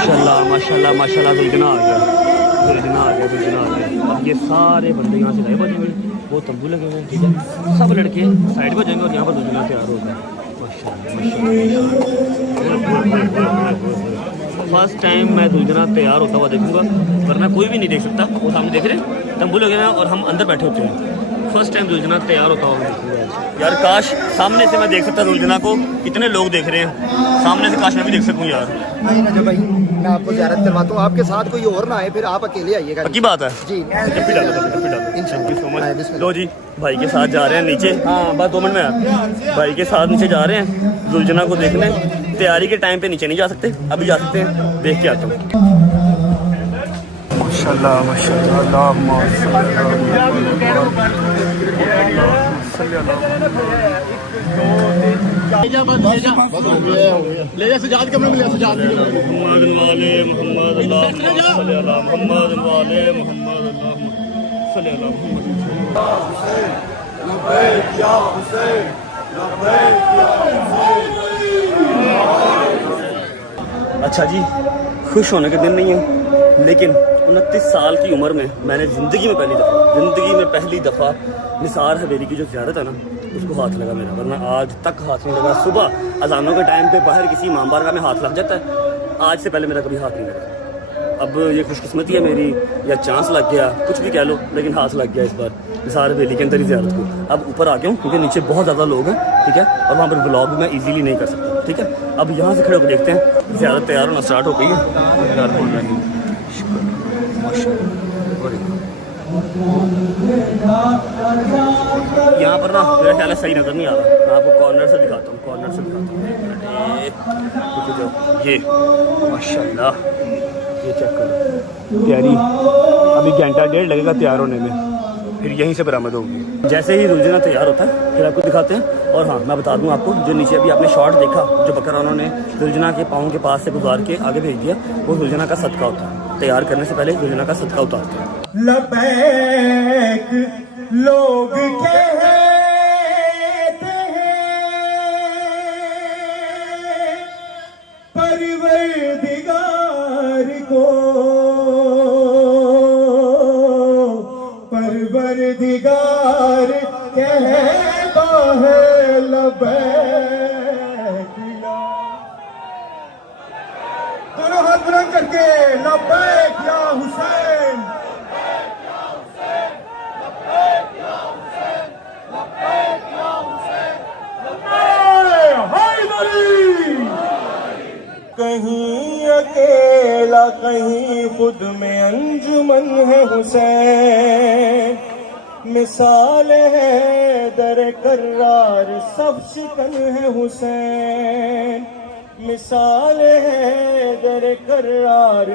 माशाल्लाह माशाल्लाह माशाल्लाह दुल्हना आ गया, दुल्हना आ गया, दुल्हना आ गया। अब ये सारे बंदे यहाँ से लाइव हो जाएंगे, वो तंबू लगे हुए हैं, ठीक है। सब लड़के साइड पर जाएंगे और यहाँ पर दुल्हना तैयार होगा। फर्स्ट टाइम मैं दुल्हना तैयार होता हुआ देखूंगा, वरना कोई भी नहीं देख सकता। वो सामने देख रहे हैं तंबू लगे हुए हैं और हम अंदर बैठे होते हैं। फर्स्ट टाइम दुल्हना तैयार होता हुआ देखूंगा यार। काश सामने से मैं देख सकता दुल्हना को, कितने लोग देख रहे हैं सामने से, काश मैं भी देख सकूं यार। नहीं ना भाई, मैं आपको ज़ियारत करवाता हूँ, आपके साथ कोई और ना आए, फिर आप अकेले आइएगा। पक्की बात है जी, जब भी डालो, थैंक यू सो मच। लो जी, भाई के साथ जा रहे हैं नीचे। हाँ बस 2 मिनट में आप भाई के साथ नीचे जा रहे हैं दुल्हना को देखने। तैयारी के टाइम पे नीचे नहीं जा सकते, अभी जा सकते हैं, देख के आता हूँ। माशाल्लाह माशाल्लाह ले जा सजाद कमरे में, ले सजाद मोहम्मद वाले मोहम्मद अल्लाह मोहम्मद वाले मोहम्मद अल्लाह सल्लल्लाहु अलैहि वसल्लम। अच्छा जी, खुश होने के दिन नहीं है, लेकिन 29 साल की उम्र में मैंने ज़िंदगी में पहली दफ़ा निसार हवेली की जो ज़ियारत है ना, उसको हाथ लगा मेरा, वरना आज तक हाथ नहीं लगा। सुबह अजानों के टाइम पे बाहर किसी इमाम बारगाह में हाथ लग जाता है, आज से पहले मेरा कभी हाथ नहीं लगा। अब ये खुशकिस्मती है मेरी या चांस लग गया, कुछ भी कह लो, लेकिन हाथ लग गया इस बार निसार हवेली के अंदर ही ज़ियारत को। अब ऊपर आ गया हूँ क्योंकि नीचे बहुत ज़्यादा लोग हैं, ठीक है, और वहाँ पर व्लॉग मैं ईजीली नहीं कर सकता, ठीक है। अब यहाँ से खड़े होकर देखते हैं, ज़ियारत तैयार होना स्टार्ट हो गई है। यहाँ पर ना मेरा ख्याल है सही नज़र नहीं आ रहा, मैं आपको कॉर्नर से दिखाता हूँ, कॉर्नर से दिखाता हूँ। ये माशाल्लाह, ये चेक करो प्यारी। अभी घंटा 1.5 लगेगा तैयार होने में, फिर यहीं से बरामद होगी। जैसे ही दुल्हना तैयार होता है फिर आपको दिखाते हैं। और हाँ, मैं बता दूं आपको, जो नीचे अभी आपने शॉट देखा, जो बकरा उन्होंने दुल्हना के पाँव के पास से गुजार के आगे भेज दिया, वो दुल्हना का सदका होता है। तैयार करने से पहले दुल्हना का सदका उतारते हैं। लबैक लोग कहते हैं परवरदिगार को, परवरदिगार कहता है लबैक। दोनों हाथ बुलंद करके लबैक या हुसैन, कहीं अकेला कहीं खुद में अंजुमन है हुसैन, मिसाल है दर करार सब शिकन है हुसैन, मिसाल है दर करार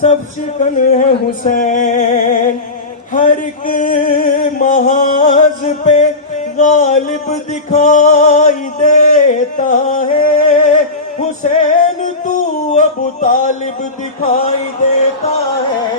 सब शिकन है हुसैन। हर एक महाज पे गालिब दिखाई देता है हुसैन, तू अबू तालिब दिखाई देता है।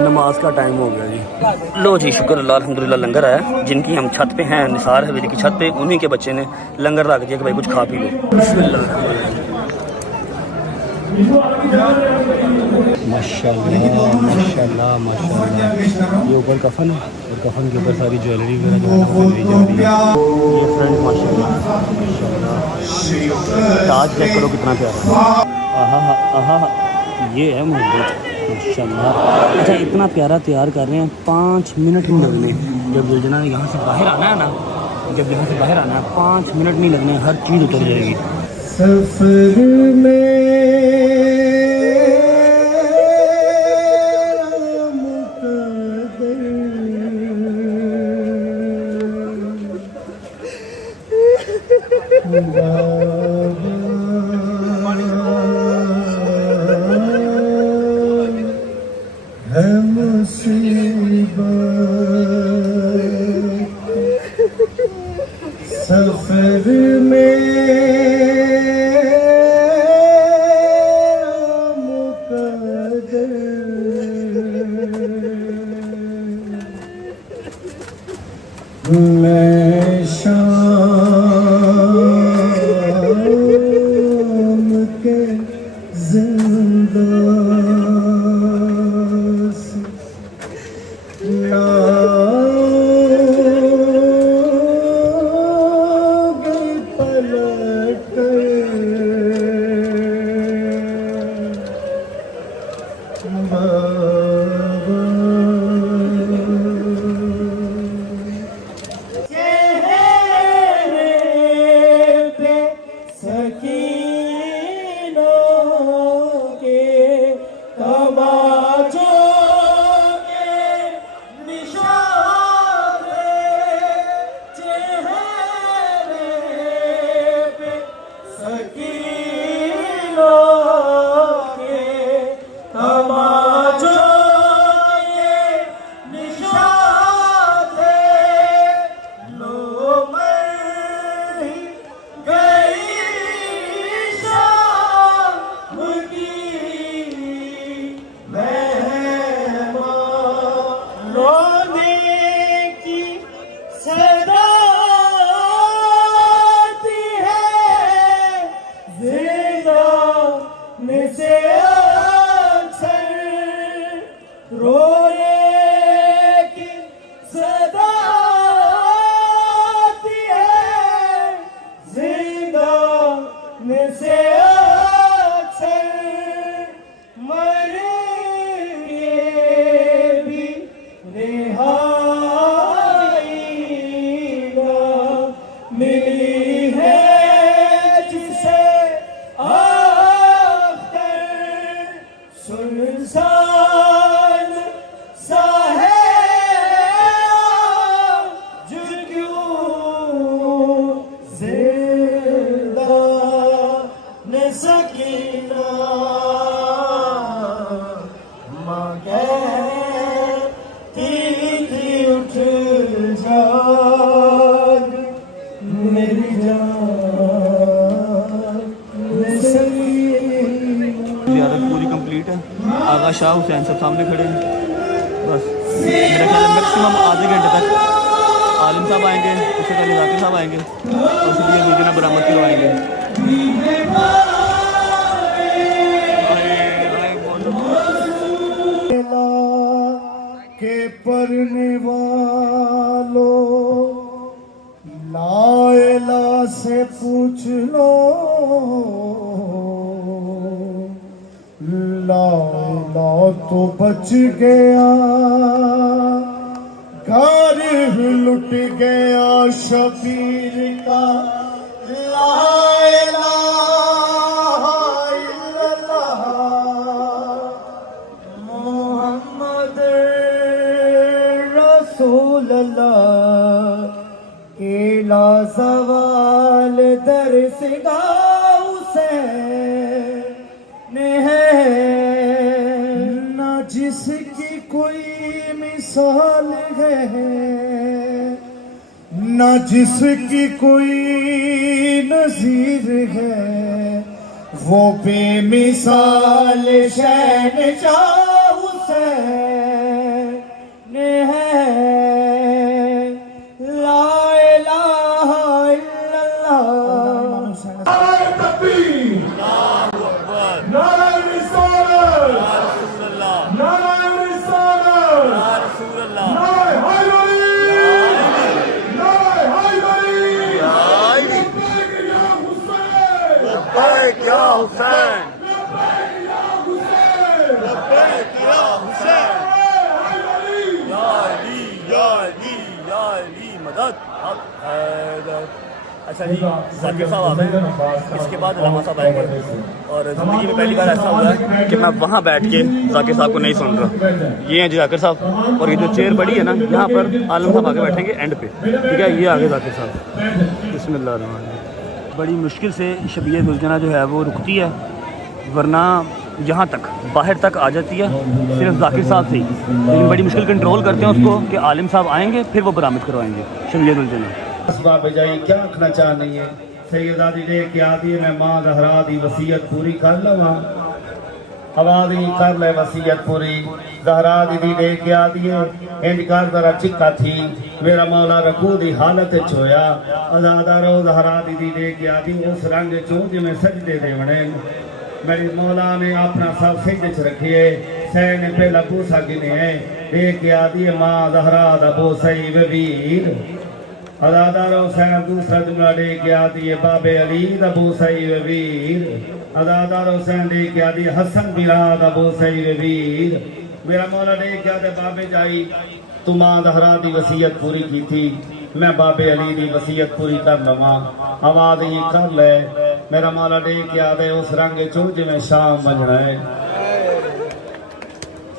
नमाज का टाइम हो गया जी। लो जी, शुक्र अल्लाह अल्हम्दुलिल्लाह लंगर आया। जिनकी हम छत पे हैं, निसार हवेली की छत पे, उन्हीं के बच्चे ने लंगर ला दिया कि भाई कुछ खा पी लो। बिस्मिल्लाह माशाल्लाह माशाल्लाह माशाल्लाह। ये ऊपर कफन है और कफन के ऊपर सारी ज्वेलरी वगैरह जो है ना वो दी जा रही है। ये फ्रेंड माशाल्लाह ताज चेक करो कितना प्यारा। आहा आहा, ये है मोहब्बत माशाल्लाह। अच्छा, इतना प्यारा तैयार कर रहे हैं, 5 मिनट नहीं लगने। जब दुल्हना यहाँ से बाहर आना है ना, जब यहाँ से बाहर आना है 5 मिनट नहीं लगने, हर चीज़ उतर जाएगी। सफर में सफर में मुकद्दर मैं शाम के जिंदा ज़ियारत पूरी कंप्लीट है। आगा शाह हुसैन सब सामने खड़े हैं। बस मेरा ख्याल है मैक्सिमम आधे घंटे तक आलिम साहब आएंगे, उससे पहले जाकिर साहब आएंगे और फिर ये दूसरी बरामद करवाएंगे। के पढ़ने वालों लायला से पूछ लो, लायला तो बच गया, घर लुट गया शबीर का। लायला केला सवाल दर्स हुसैन है, न जिसकी कोई मिसाल है, न जिसकी कोई नजीर है, वो बेमिसाल शहनशाह हुसैन है। अच्छा जी, जाकिर साहब आ गए, इसके बाद अलामा साहब आएंगे। और ज़िंदगी में पहली बार ऐसा हुआ है कि मैं वहाँ बैठ के जाकिर साहब को नहीं सुन रहा। ये हैं जी जाकिर साहब, और ये जो चेयर पड़ी है ना, यहाँ पर आलम साहब आके बैठेंगे एंड पे, ठीक है। ये आगे जाकिर साहब, बिस्मिल्लाह। बड़ी मुश्किल से शबीयत दुलजना जो है वो रुकती है, वरना यहाँ तक बाहर तक आ जाती है सिर्फ जाकिर साहब से ही। लेकिन बड़ी मुश्किल कंट्रोल करते हैं उसको कि आलिम साहब आएंगे फिर वो बरामद करवाएंगे शबीयत दुलजना। बजाई क्या आखना चाहनी है सैयदा दी दे के आदि मैं मां जहरा दी वसीयत पूरी कर लवा, आवाज ही कर ले वसीयत पूरी जहरा दी दे के आदि इंज कर जरा चिक्का थी मेरा मौला रकू दी हालत छोया आजादा रो जहरा दी दे के आदि उस रंग चो जिमें सजदे देवने मेरी मौला ने अपना सब सिद्ध च रखिए सह ने पहला पूसा गिने है दे के आदि मां जहरा दा बो सही वीर अदादारो सैन दूसरा जुमला ले के आदि है बाबे अली दबू सही वीर अदादारो सैन ले के आदि हसन बिरा दबू सही वीर मेरा मौला ले के आदि बाबे जाई तू मां दहरा दी वसीयत पूरी की थी मैं बाबे अली दी वसीयत पूरी कर लवा, आवाज ये कर ले मेरा मौला ले के आदि उस रंग चो जिमें शाम बजना है।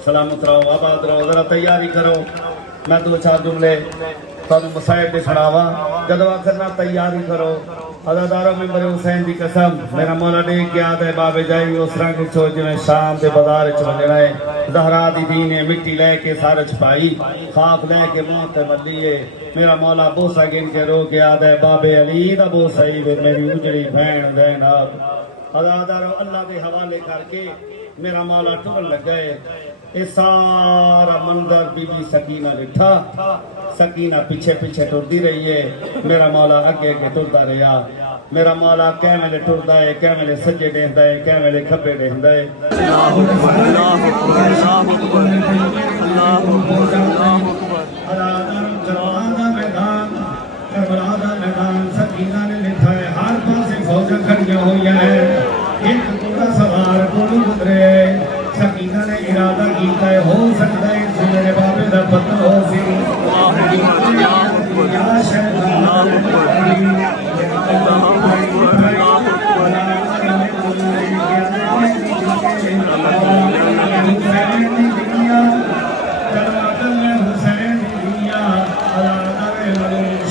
सलामत रहो आबाद रहो, जरा तैयारी करो मैं दो चार जुमले मुसाहिब सुनावा जब करना तैयारी करो। अदादारों में मेरे हुसैन की कसम मेरा मौला ने क्या है बाबे जाई उस रंग चो जिमें शाम के बाजार च वजना है। जहरा दी दी ने मिट्टी लेके सारे छपाई खाक लेके मुंह ते मल्लीए मेरा मौला बोसा गिन के रो के आद है बाबे अली दा बोसा ही मेरी उजड़ी भैन दैनाब। अदादारों अल्लाह के हवाले करके मेरा मौला टुरन लग गए। ये सारा मंजर बीबी सकीना लिठा, सकीना पीछे पीछे टुरदी रही है, मेरा मौला अगे अगे टुरदा रहा। मेरा मौला कै वेले टुरदा है, कै वेले सज्जे देखदा है, कै वेले खब्बे देखदा है। अल्लाहु अकबर अल्लाहु अकबर अल्लाहु अकबर अल्लाहु अकबर अल्लाहु अकबर। करबला दा मैदान सकीना ने लिखा है हर पासे फौजां खड़ियां होईयां है, एक घोड़ा सवार कोलों गुजरे सकीना ने इरादा किया है हो सकता है इस मेरे बाबे का पता हो सी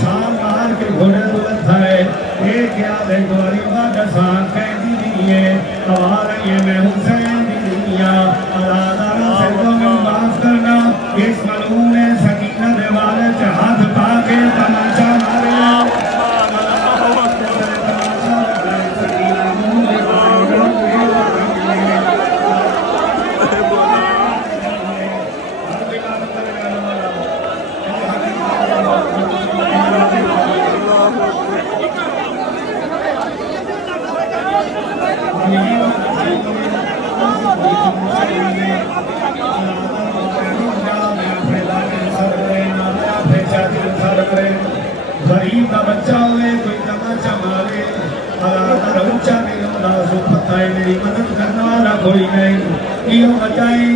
शाम मार के घोड़े बुलंद है एक याद है तुम्हारी बात कहती नहीं है हमारा ये मैं हुसैन माफ करना इस मलूम ने सकीना देवाले से हाथ पाके तमाशा मारे। गरीब का बच्चा हुए कोई तमाचा मारे ऊंचा नहीं होना सो पता है मेरी मदद करने वाला कोई नहीं यो बचाई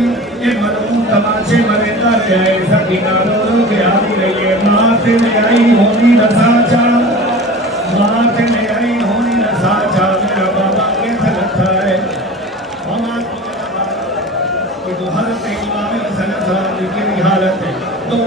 ये मलूम तमाचे मरेंदा रहे सकीना रो रो के आती रही है माँ से ले आई होनी रसा चा माँ से ले आई होनी रसा चा मेरा बाबा कैसा लगता है हमारा तो हर इमाम हसन साहब की हालत है तो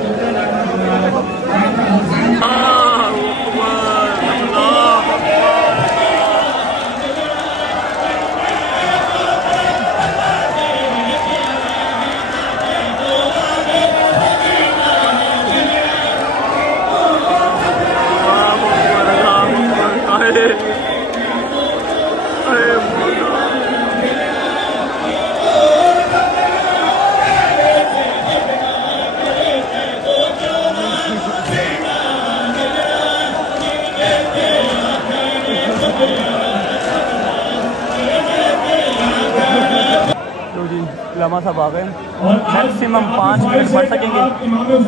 लम्हा साहब आ गए, मैक्सिमम 5 मिनट पढ़ सकेंगे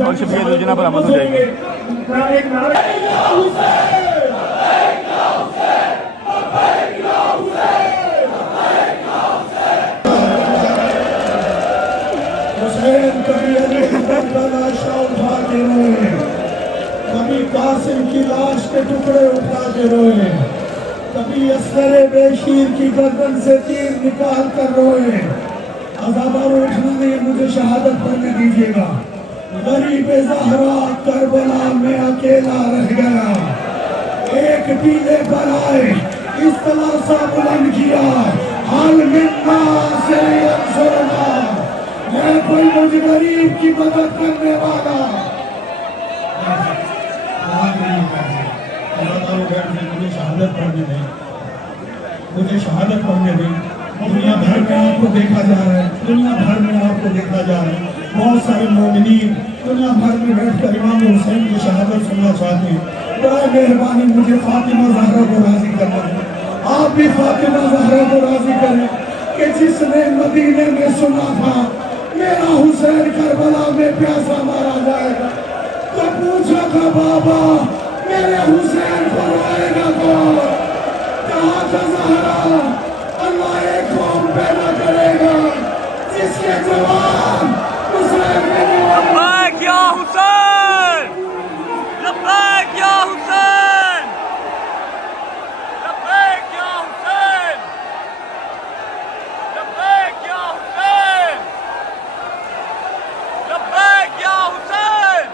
और शबीयत योजना पर अमल हो जाएगी। कभी कासिम की लाश के टुकड़े उठा के रोए, कभी असगरे बेशीर की गर्दन से तीर निकाल कर रोए। अज़ादार उठने नहीं मुझे शहादत पढ़ने दीजिएगा। गरीब ज़हरा करबला में अकेला रह गया, एक टीले पर आए मुझ गरीब की मदद करने वाला। मुझे शहादत पढ़ने दें, मुझे शहादत पढ़ने दें। दुनिया भर में आपको देखा जा रहा है, दुनिया भर में आपको देखा जा रहा है। बहुत सारे मोमिनीन दुनिया भर में बैठकर इमाम हुसैन की शहादत सुनना चाहते हैं। बड़ा मेहरबानी मुझे फातिमा ज़हरा को राजी करना है। आप भी फातिमा ज़हरा को राजी करें कि जिसने मदीने में सुना था मेरा हुसैन करबला में प्यासा मारा जाएगा, तो पूछा था बाबा मेरे हुसैन को रोएगा कौन? कहा था ज़हरा अल्लाह एक कौम पैदा करेगा जिसके जवान हुसैन के लब्बैक या हुसैन, लब्बैक या हुसैन, लब्बैक या हुसैन, लब्बैक या हुसैन, लब्बैक या हुसैन।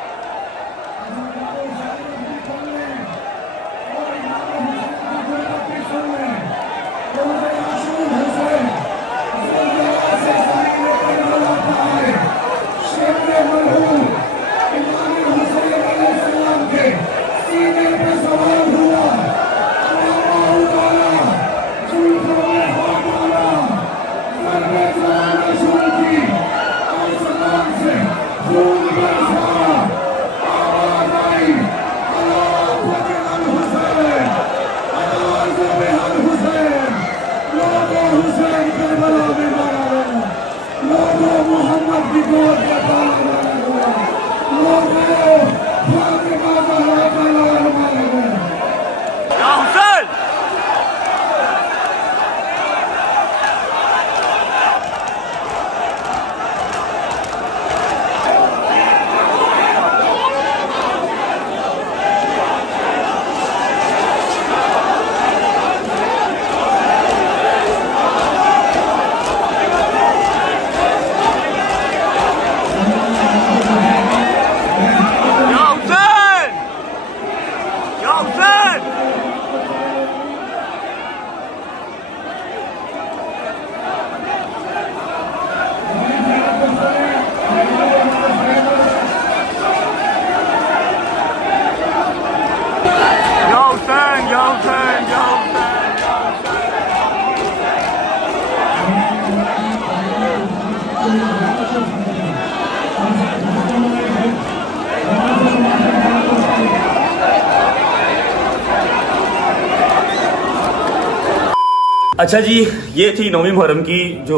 अच्छा जी, ये थी 9वीं मुहर्रम की जो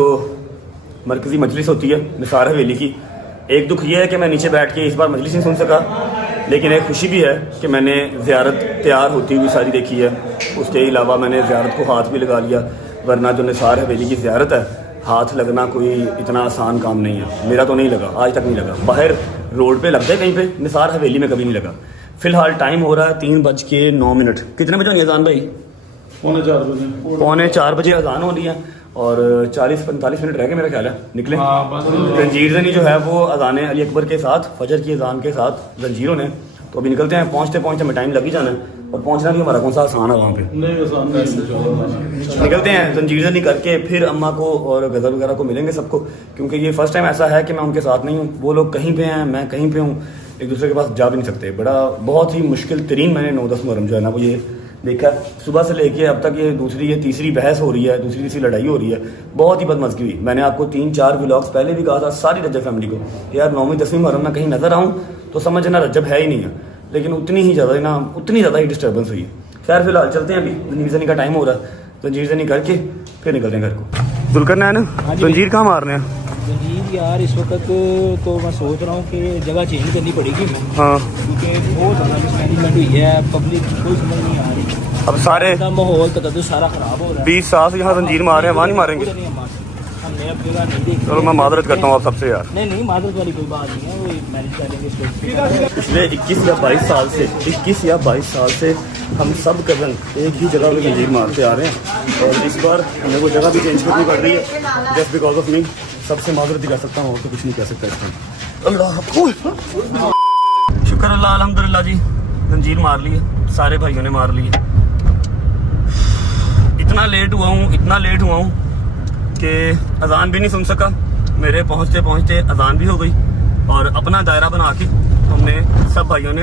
मरकज़ी मजलिस होती है निसार हवेली की। एक दुख ये है कि मैं नीचे बैठ के इस बार मजलिस नहीं सुन सका, लेकिन एक खुशी भी है कि मैंने ज़ियारत तैयार होती हुई सारी देखी है। उसके अलावा मैंने ज़ियारत को हाथ भी लगा लिया, वरना जो निसार हवेली की ज़ियारत है हाथ लगना कोई इतना आसान काम नहीं है। मेरा तो नहीं लगा, आज तक नहीं लगा। बाहर रोड पे लगता है कहीं पे, निसार हवेली में कभी नहीं लगा। फ़िलहाल टाइम हो रहा है 3:09। कितने बजे होंगे अजान भाई? पौने 4 बजे अजान हो रही है और 40-45 मिनट रह गए मेरा ख्याल है निकले। जंजीर जनी जो है वो अजान अली अकबर के साथ, फजर की अजान के साथ जंजीरों ने, तो अभी निकलते हैं। पहुंचते पहुंचते हमें टाइम लग ही जाना है, और पहुंचना भी हमारा कौन सा आसान है वहाँ पे। निकलते हैं जंजीर जनी करके, फिर अम्मा को और गज़ल वगैरह को मिलेंगे सबको, क्योंकि ये फर्स्ट टाइम ऐसा है कि मैं उनके साथ नहीं हूँ। वो लोग कहीं पे हैं, मैं कहीं पे हूँ, एक दूसरे के पास जा भी नहीं सकते। बहुत ही मुश्किल तरीन मैंने 9-10 मुहर्रम जो है ना वो ये देखा, सुबह से लेके अब तक ये दूसरी या तीसरी बहस हो रही है, दूसरी तीसरी लड़ाई हो रही है। बहुत ही बदमज़गी हुई। मैंने आपको 3-4 व्लॉग्स पहले भी कहा था सारी रजब फैमिली को, यार 9वीं-10वीं मुहर्रम में कहीं नजर आऊँ तो समझना रजब है ही नहीं है, लेकिन उतनी ज़्यादा ही डिस्टर्बेंस हुई है। खैर फिलहाल चलते हैं, अभी जंजीर जनी का टाइम हो रहा है, जंजीर जनी करके फिर निकलते हैं घर को। जुलकरनैन जंजीर कहाँ मारने हैं? जंजीर यार इस वक्त तो मैं सोच रहा हूँ कि जगह चेंज करनी पड़ेगी। हाँ, क्योंकि बहुत ज़्यादा मिसमैनेजमेंट हुई है, पब्लिक कोई समझ नहीं आ रही। अब सारे माहौल तक सारा खराब हो रहा है। 20 साल से यहाँ जंजीर मार रहे हैं, वहाँ नहीं मारेंगे। हमने अब जगह नहीं देखी। चलो मैं मादरत करता हूँ आप सबसे यार। नहीं मादरत वाली कोई बात नहीं है, वो मैनेज कर लेंगे। पिछले 21 या 22 साल से हम सब कज़न एक ही जगह पे जंजीर मारते आ रहे हैं, और इस बार हमें वो जगह भी चेंज करनी पड़ रही है जस्ट बिकॉज ऑफ मी। सबसे मादरत ही कर सकता हूँ और तो कुछ नहीं कह सकता इसमें। अल्लाह शुक्र अल्लाह अल्हम्दुलिल्लाह जी, जंजीर मार ली है, सारे भाइयों ने मार ली है। इतना लेट हुआ हूँ कि अजान भी नहीं सुन सका, मेरे पहुंचते पहुंचते अजान भी हो गई और अपना दायरा बना के हमने सब भाइयों ने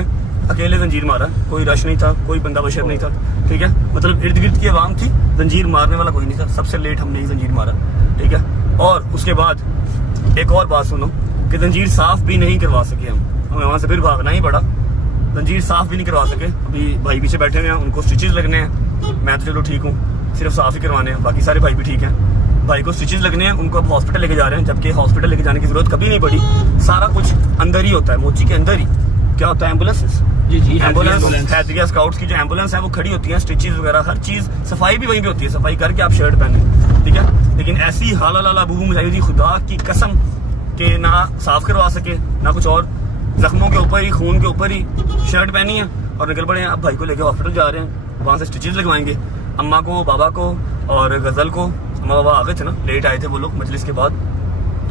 अकेले जंजीर मारा। कोई रश नहीं था, कोई बंदा बशर नहीं था, ठीक है। मतलब इर्द गिर्द की आवाम थी, जंजीर मारने वाला कोई नहीं था। सबसे लेट हमने ही जंजीर मारा, ठीक है। और उसके बाद एक और बात सुनो कि जंजीर साफ भी नहीं करवा सके हमें वहाँ से फिर भागना ही पड़ा। जंजीर साफ भी नहीं करवा सके। अभी भाई पीछे बैठे हुए हैं, उनको स्टिचेस लगने हैं। मैं तो चलो ठीक हूँ, सिर्फ साफ ही करवाने हैं, बाकी सारे भाई भी ठीक हैं। भाई को स्टिचेस लगने हैं, उनको अब हॉस्पिटल लेके जा रहे हैं, जबकि हॉस्पिटल लेके जाने की जरूरत कभी नहीं पड़ी। सारा कुछ अंदर ही होता है, मोची के अंदर ही। क्या होता है, एम्बुलेंस, जी एम्बुलेंस हैदरिया स्काउट्स की जो एम्बुलेंस है वो खड़ी होती है, स्टिचेस वगैरह हर चीज, सफाई भी वहीं पे होती है। सफाई करके आप शर्ट पहने, ठीक है। लेकिन ऐसी हाला लाला बू मचाई थी, खुदा की कसम, कि ना साफ करवा सके ना कुछ और, जख्मों के ऊपर ही, खून के ऊपर ही शर्ट पहनी है और निकल पड़े हैं। अब भाई को लेके हॉस्पिटल जा रहे हैं, वहाँ से स्टिचेस लगवाएंगे। अम्मा को, बाबा को और गजल को, अम्मा बाबा आ गए थे ना, लेट आए थे वो लोग मजलिस के बाद।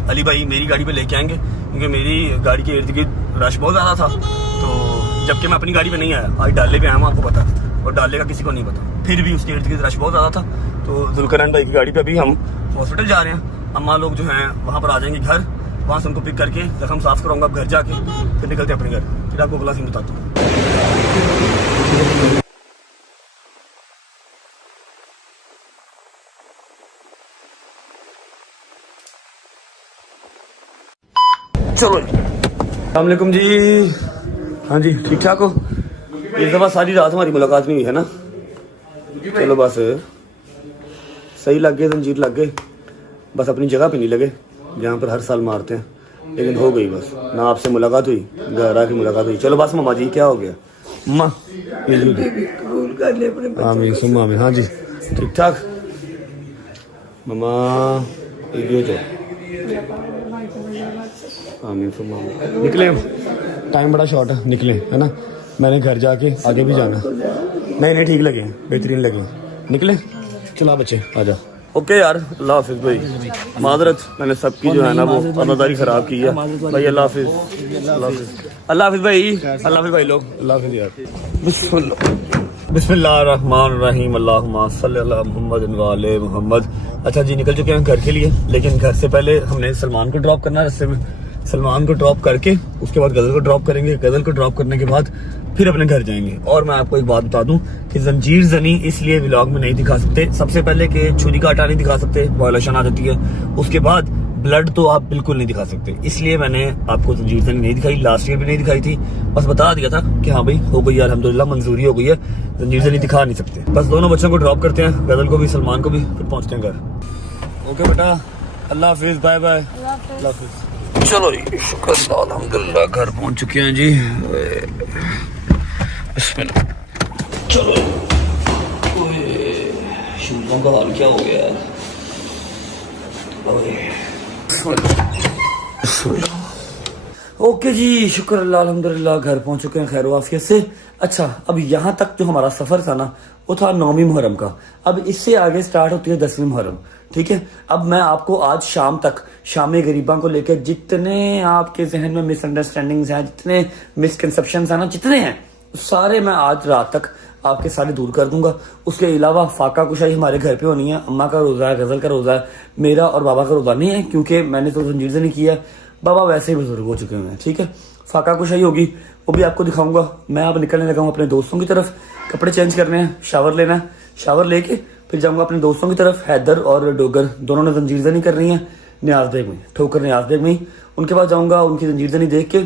अली भाई मेरी गाड़ी पे लेके आएंगे क्योंकि मेरी गाड़ी के इर्द गिर्द रश बहुत ज़्यादा था, तो जबकि मैं अपनी गाड़ी पे नहीं आया, आज डाले पे आया हूँ, आपको पता, और डाले का किसी को नहीं पता, फिर भी उसके इर्द गिर्द रश बहुत ज़्यादा था। तो जुल्करन भाई की गाड़ी पे अभी हम हॉस्पिटल जा रहे हैं। अम्मा लोग जो हैं वहाँ पर आ जाएंगे घर, वहाँ से उनको पिक करके जख्म साफ कराऊंगा घर जाके, फिर निकलते हैं अपने घर। फिर आपको अगला सीन बताता हूँ। चलो अस्सलाम वालेकुम जी। हाँ जी, ठीक ठाक हो? इस दफ़ा सारी रात हमारी मुलाकात नहीं हुई है ना। चलो बस सही लग गए, जंजीर लग गए, बस अपनी जगह पे नहीं लगे जहाँ पर हर साल मारते हैं। लेकिन हो गई बस, ना आपसे मुलाकात हुई, घर आके मुलाकात हुई। चलो बस मामा जी, क्या हो गया माँ? कबूल कर ले अपने बच्चे आमीन सुम्मा आमीन। हाँ जी, ठीक ठाक मामा, आमीन सुम्मा आमीन। निकले, टाइम बड़ा शॉर्ट है, निकले है ना। मैंने घर जाके आगे भी जाना। नहीं ठीक लगे, बेहतरीन लगे, निकले। चला बच्चे आ जा। ओके यार, अल्लाह हाफिज भाई। माजरत, मैंने सबकी जो है ना वो अदादारी खराब की है भाई। अल्लाह हाफिज, अल्लाह हाफिज, अल्लाह हाफिज भाई, अल्लाह हाफिज भाई लोग, अल्लाह हाफिज यार। बिस्मिल्लाहिर्रहमानिर्रहीम, अल्लाहुम्मा सल्ली अला मुहम्मद व आले मुहम्मद। अच्छा जी, निकल चुके हैं घर के लिए, लेकिन घर से पहले हमने सलमान को ड्रॉप करना है रास्ते में। सलमान को ड्रॉप करके उसके बाद गजल को ड्रॉप करेंगे। गजल को ड्रॉप करने के बाद फिर अपने घर जाएंगे। और मैं आपको एक बात बता दूं कि जंजीर जनी इसलिए व्लॉग में नहीं दिखा सकते, सबसे पहले कि छुरी का आटा नहीं दिखा सकते, वायलेशन आ जाती है। उसके बाद ब्लड तो आप बिल्कुल नहीं दिखा सकते, इसलिए मैंने आपको जंजीर जनी नहीं दिखाई, लास्ट ईयर भी नहीं दिखाई थी। बस बता दिया था कि हाँ भाई हो गई यार, अल्हम्दुलिल्लाह मंजूरी हो गई है, जंजीर जनी दिखा नहीं सकते। बस दोनों बच्चों को ड्रॉप करते हैं, गजल को भी, सलमान को भी, फिर पहुंचते हैं घर। ओके बेटा, अल्लाह हाफिज, बाय बाय, अल्लाह हाफिज। चलो जी, शुक्र अल्हम्दुलिल्लाह घर पहुंच चुके हैं जी। चलो, शूज़ों का हाल क्या हो गया यार। ओके जी, शुक्र अल्लाह अल्हम्दुलिल्लाह घर पहुंच चुके हैं खैर वाफियत से। अच्छा, अब यहाँ तक जो हमारा सफर था ना वो था 9वीं मुहर्रम का। अब इससे आगे स्टार्ट होती है 10वीं मुहर्रम, ठीक है। अब मैं आपको आज शाम तक शाम गरीबा को लेकर जितने आपके जहन में मिसअंडरस्टैंडिंग्स हैं, जितने मिसकंसेप्शंस हैं ना, जितने हैं सारे मैं आज रात तक आपके सारे दूर कर दूंगा। उसके अलावा फाका कुशाई हमारे घर पे होनी है। अम्मा का रोजा है, गजल का रोजा है, मेरा और बाबा का रोजा नहीं है क्योंकि मैंने तो जंजीर से नहीं किया। बाबा वैसे ही बुजुर्ग हो चुके हैं, ठीक है। फाका कुशाई होगी, वो भी आपको दिखाऊंगा। मैं अब निकलने लगा हूँ अपने दोस्तों की तरफ, कपड़े चेंज करने हैं, शावर लेना है, शावर लेके फिर जाऊंगा अपने दोस्तों की तरफ। हैदर और डोगर दोनों ने जंजीरजनी कर रही है न्याज बेग में, ठोकर न्याज बेग में। उनके पास जाऊंगा, उनकी जंजीरजनी देख के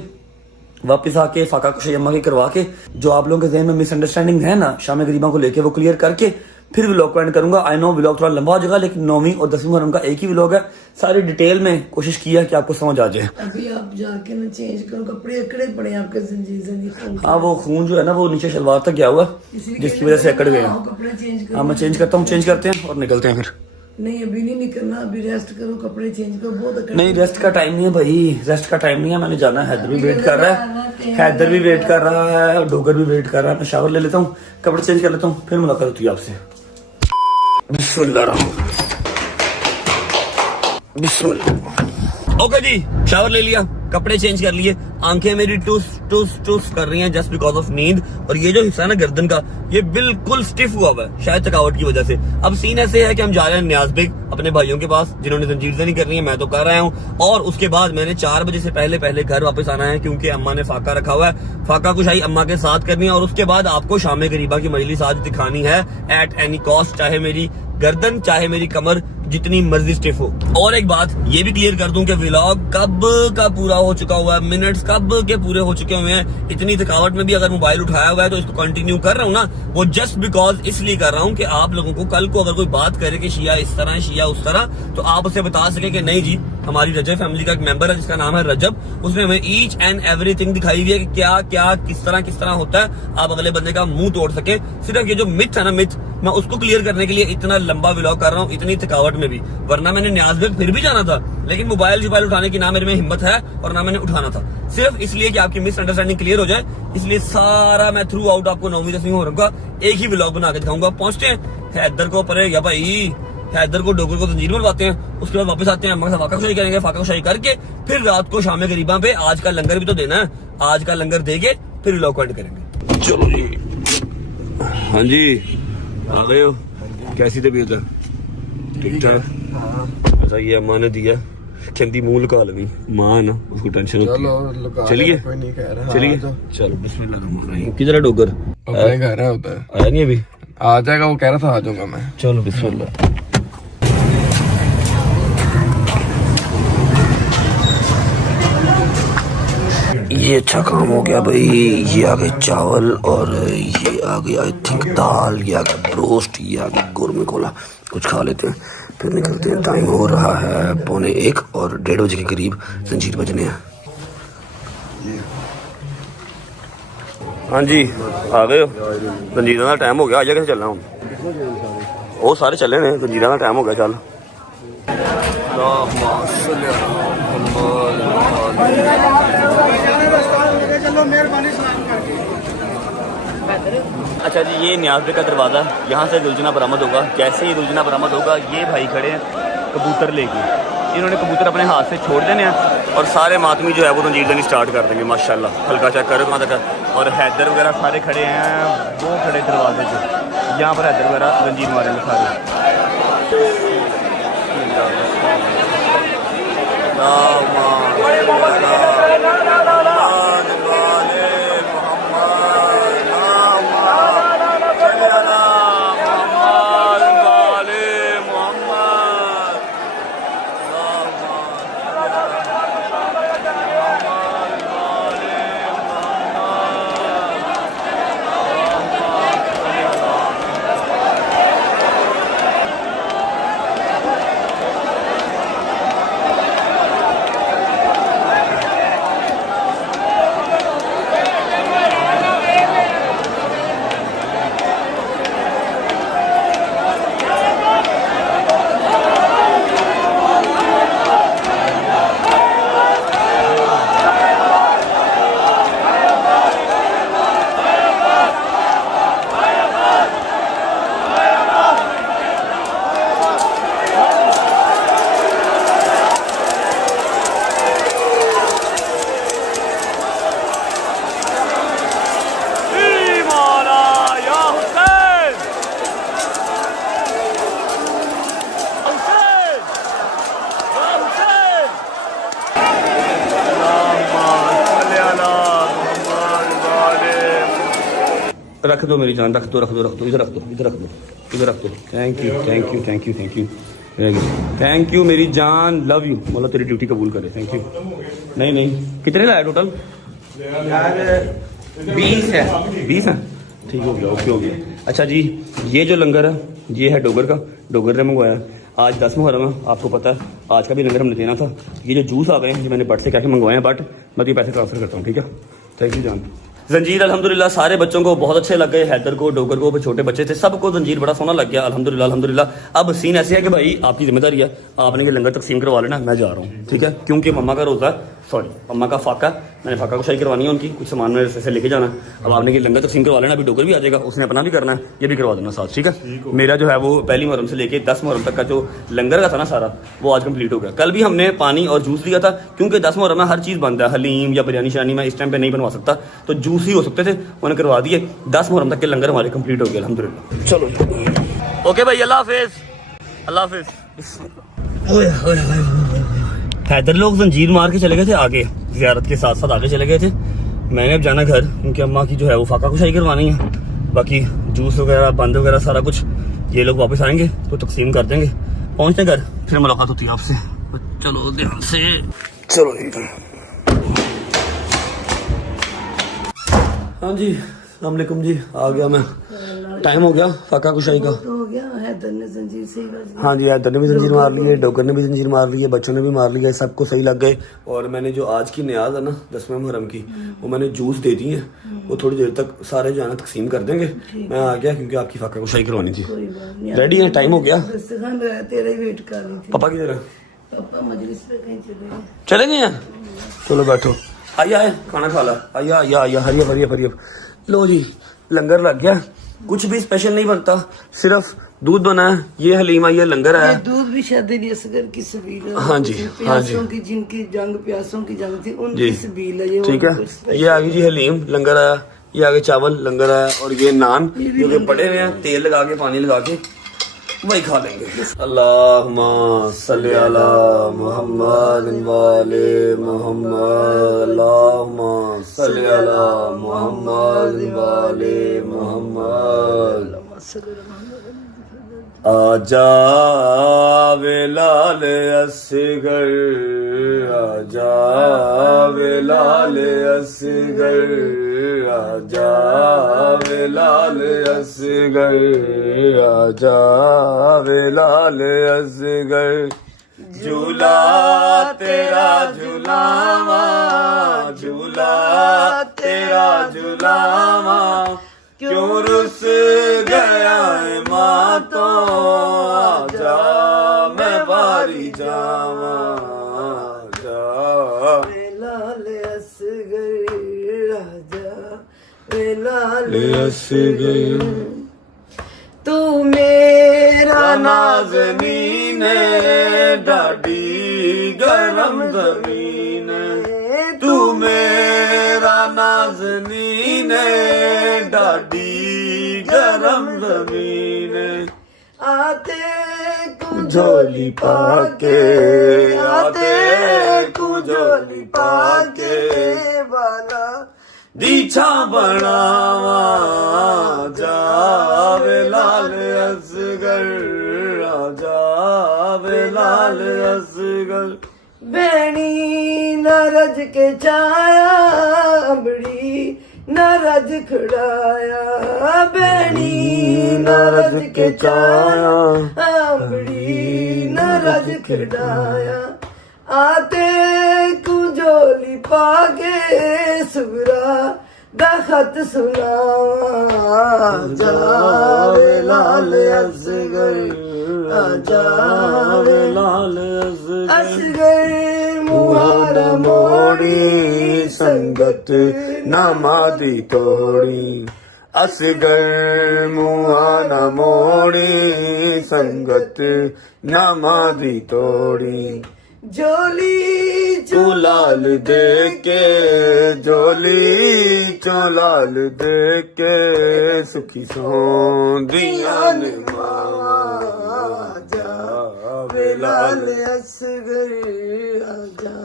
वापस आके फाका कुशाई अम्मा की करवा के, जो आप लोगों के जहन में मिसअंडरस्टैंडिंग है ना शाम गरीबा को लेके, वो क्लियर करके फिर व्लॉग को एंड करूंगा। आई नो व्लॉग थोड़ा लंबा हो जाएगा, लेकिन 9वीं और 10वीं मुहर्रम का एक ही व्लॉग है। सारी डिटेल में कोशिश की है कि आपको समझ आ जाए। अभी आप जाके ना चेंज करो, कपड़े अकड़े पड़े आपके जंजीर। हाँ, वो खून जो है ना वो नीचे शलवार तक गया हुआ, जिसकी वजह से अकड़ गए। कपड़े चेंज करो। हाँ, मैं चेंज करता हूँ, चेंज करते हैं और निकलते हैं फिर। नहीं अभी नहीं निकलना, अभी रेस्ट करो, कपड़े चेंज करो, बहुत अकड़। नहीं, रेस्ट का टाइम नहीं है भाई, रेस्ट का टाइम नहीं है, मैंने जाना है। हैदर भी वेट कर रहा है, हैदर भी वेट कर रहा है, डोगर भी वेट कर रहा है। मैं शावर ले लेता हूँ, कपड़े चेंज कर लेता हूँ, फिर मुलाकात होती है आपसे। बिस्मिल्लाह। ओके जी, शावर ले लिया, कपड़े चेंज कर लिए, आंखें मेरी टूस टूस टूस कर रही हैं जस्ट बिकॉज ऑफ नींद, और ये जो हिस्सा है ना गर्दन का ये बिल्कुल स्टिफ हुआ हुआ है शायद थकावट की वजह से। अब सीन ऐसे है कि हम जा रहे हैं नियाज बेग अपने भाइयों के पास जिन्होंने जंजीरज़नी करनी है, मैं तो कर रहा हूँ, और उसके बाद मैंने 4 बजे से पहले घर वापस आना है क्योंकि अम्मा ने फाका रखा हुआ है, फाका कुशाई अम्मा के साथ करनी है, और उसके बाद आपको शाम गरीबा की मजलिस आज दिखानी है एट एनी कॉस्ट, चाहे मेरी गर्दन चाहे मेरी कमर जितनी मर्जी स्टिफ हो। और एक बात ये भी क्लियर कर दूं कि व्लॉग कब का पूरा हो चुका हुआ है, मिनट्स कब के पूरे हो चुके हुए हैं। इतनी थकावट में भी अगर मोबाइल उठाया हुआ है तो इसको कंटिन्यू कर रहा हूं ना, वो जस्ट बिकॉज इसलिए कर रहा हूं कि आप लोगों को कल को अगर कोई बात करे कि शिया इस तरह है शिया उस तरह, तो आप उसे बता सके कि नहीं जी हमारी रजब फैमिली का एक मेंबर है जिसका नाम है रजब, उसने हमें ईच एंड एवरीथिंग दिखाई हुई है कि क्या क्या किस तरह होता है, आप अगले बंदे का मुंह तोड़ सके। सिर्फ ये जो मिथ है ना मिथ, मैं उसको क्लियर करने के लिए इतना लंबा व्लॉग कर रहा हूँ इतनी थकावट में भी, वरना मैंने न्याज बेग फिर भी जाना था, लेकिन मोबाइल उठाने की ना मेरे में हिम्मत है और ना मैंने उठाना था, सिर्फ इसलिए कि आपकी मिसअंडरस्टैंडिंग क्लियर हो जाए। इसलिए सारा मैं थ्रू आउट आपको 9वीं 10वीं मुहर्रम का एक ही व्लॉग बना के दिखाऊंगा। पहुंचते हैं हैदर को परे या भाई हैदर को डोगर को जंजीर बनवाते हैं, उसके बाद वापस आते हैं अम्मा से फाका कुशाई करेंगे, फाका कुशाई करके फिर रात को शाम गरीबा पे आज का लंगर भी तो देना है, आज का लंगर देके फिर व्लॉग को एंड करेंगे। चलो जी, हाँ जी आ गए हो, कैसी तबीयत है? ठीक ठाक। अच्छा ये अम्मा ने दिया, कहती मुंह लगा लगी, मां ना उसको टेंशन होती है। चलिए चलिए चलो बिस्मिल्लाह। किधर डोगर? अपने घर है होता है, आया नहीं अभी? आ जाएगा, वो कह रहा था आ जाऊंगा मैं। चलो बिस्मिल्लाह। ये अच्छा काम हो गया भाई, ये आ गए चावल और ये आ गया आई थिंक दाल, ये आ गया रोस्ट, ये आ गया गोरमे कोला, कुछ खा लेते हैं फिर निकलते हैं। टाइम हो रहा है 1:15 और 1:30 बजे के करीब जंजीर बजने हैं। हाँ जी आ गए हो, जंजीर का टाइम हो गया, आजा कैसे चलना हूँ? वो सारे चले ने, जंजीर का टाइम हो गया, चल। अच्छा जी ये न्याज बेग का दरवाज़ा, यहाँ से दुलजना बरामद होगा। जैसे ही दुलजना बरामद होगा ये भाई खड़े हैं कबूतर लेके, इन्होंने कबूतर अपने हाथ से छोड़ देने हैं और सारे मातमी जो है वो जंजीरज़नी स्टार्ट कर देंगे माशाल्लाह। हल्का चेक करो कहाँ तक, और हैदर वगैरह सारे खड़े हैं, वो खड़े दरवाजे से, यहाँ पर हैदर वगैरह जंजीर मारेंगे सारे। रख दो मेरी जान, रख दो इधर रख दो, इधर रख दो। थैंक यू थैंक यू मेरी जान, लव यू, मतलब तेरी ड्यूटी कबूल करे, थैंक यू। नहीं कितने लाया टोटल? 20 है, ठीक हो गया, ओके हो गया। अच्छा जी ये जो लंगर है ये है डोगर का, डोगर ने मंगवाया। आज 10 मुहर्रम है, आपको पता है आज का भी लंगर हमने देना था। ये जो जूस आ गए हैं ये मैंने बट से क्या मंगवाए हैं, बट मैं तो पैसे ट्रांसफर करता हूँ, ठीक है? थैंक यू जान। जंजीर अल्हम्दुलिल्लाह सारे बच्चों को बहुत अच्छे लग गए, हैदर को, डोगर को, छोटे बच्चे थे सबको जंजीर बड़ा सोना लग गया अल्हम्दुलिल्लाह। अब सीन ऐसे है कि भाई आपकी जिम्मेदारी है, आपने ये लंगर तकसीम करवा लेना, मैं जा रहा हूँ, ठीक है? क्योंकि मम्मा का रोज़ा है, सॉरी अम्मा का फाका, मैंने फाका कुशाई करवानी है उनकी, कुछ सामान मेरे से लेके जाना है। अब आपने कि लंगर तकसीम करवा लेना, अभी डोगर भी आ जाएगा, उसने अपना भी करना है, ये भी करवा देना साथ, ठीक है। मेरा जो है वो पहली मुहर्रम से लेके 10 मुहर्रम तक का जो लंगर का था ना सारा, वो आज कंप्लीट हो गया। कल भी हमने पानी और जूस दिया था, क्योंकि 10 मुहर्रम में हर चीज़ बनता है, हलीम या बिरयानी शानी मैं इस टाइम पे नहीं बनवा सकता, तो जूस ही हो सकते थे, उन्होंने करवा दिए। 10 मुहर्रम तक के लंगर हमारे कंप्लीट हो गए अल्हम्दुलिल्लाह। चलो ओके भाई, अल्लाह हाफिज़, अल्लाह हाफिज़। हैदर लोग जंजीर मार के चले गए थे आगे, ज़ियारत के साथ साथ आगे चले गए थे। मैंने अब जाना घर, क्योंकि अम्मा की जो है वो फाका कुशाई करवानी है, बाकी जूस वगैरह बंद वगैरह सारा कुछ ये लोग वापस आएंगे तो तकसीम कर देंगे। पहुँचते घर फिर मुलाकात होती है आपसे। चलो ध्यान से, चलो हाँ जी, अस्सलाम वालेकुम जी, आ गया मैं। टाइम हो गया फाका कुशाई का, हो गया। हैदर ने जंजीर सही कर दी। हाँ जी, हैदर ने भी जंजीर मार ली है, डोगर ने भी जंजीर मार ली है, बच्चों ने भी मार लिया है, सबको सही लग गए। और मैंने जो आज की न्याज है ना 10वें मुहर्रम की, वो मैंने जूस दे दी है, वो थोड़ी देर तक सारे जो है ना तकसीम कर देंगे। मैं आ गया क्योंकि आपकी फाका कुशाई करवानी थी। रेडी है, टाइम हो गया। तेरा ही वेट कर रही थी। पापा किधर है? पापा मजलिस पे कहीं चले गए। चले गए हैं? चलो बैठो, आइए आए खाना खा ला, आइए आइए आइए, हरियब हरियब हरियब। लो जी, लंगर लग गया, कुछ भी स्पेशल नहीं बनता, सिर्फ दूध बना है, ये हलीम आई है, लंगर आया। दूध भी शादी असगर की सबील है। हाँ जी, हाँ जी, प्यासों की, जिनकी जंग प्यासों की जंग थी, उनकी सबील है ये। ठीक है, ये आ गई जी हलीम, लंगर आया, ये आगे चावल, लंगर आया, और ये नान जो कि पड़े हुए हैं, तेल लगा के पानी लगा के वही खा लेंगे। अल्लाहुम्मा सल्ली अला मुहम्मद वाले मुहम्मद, अल्लाहुम्मा सल्ली अला मुहम्मद वाले मुहम्मद। आजा बिलाल असगर, आजा बिलाल असगर, आजा बिलाल असगर, आजा बिलाल असगर। झूला तेरा झूलावा, झूला तेरा झूलावा, क्यों रुस गया है माँ तो, आजा मैं बारी जावा, आजा लाल असगर, आजा लाल असगर। तू मेरा नाज़नीन डाडी गरम ज़मीन, तू मेरा नाज़नीन डाडी गरम ज़मीन। आते को झोली पाके, आते को झोली पाके वाला दीछा बनावा, जावे लाल असगर, जावे लाल असगर। बेणी न रज के छाया, अमड़ी न रज खड़ाया, बेणी न रज के छाया, अमड़ी न रज खड़ाया। आते कुजोली पागे सुगरा दा खत सुनावा, जावे लाल असगर, जावे लाल असगर। असगर मुहारा मोड़ी, संगत नमादी तोड़ी, असगर मुहारा मोड़ी, संगत नमादी तोड़ी। जोली चोलाल दे के, जोली चोलाल दे के, सुखी सोंदियां ने मावा, जा बिलाल असगर, आजा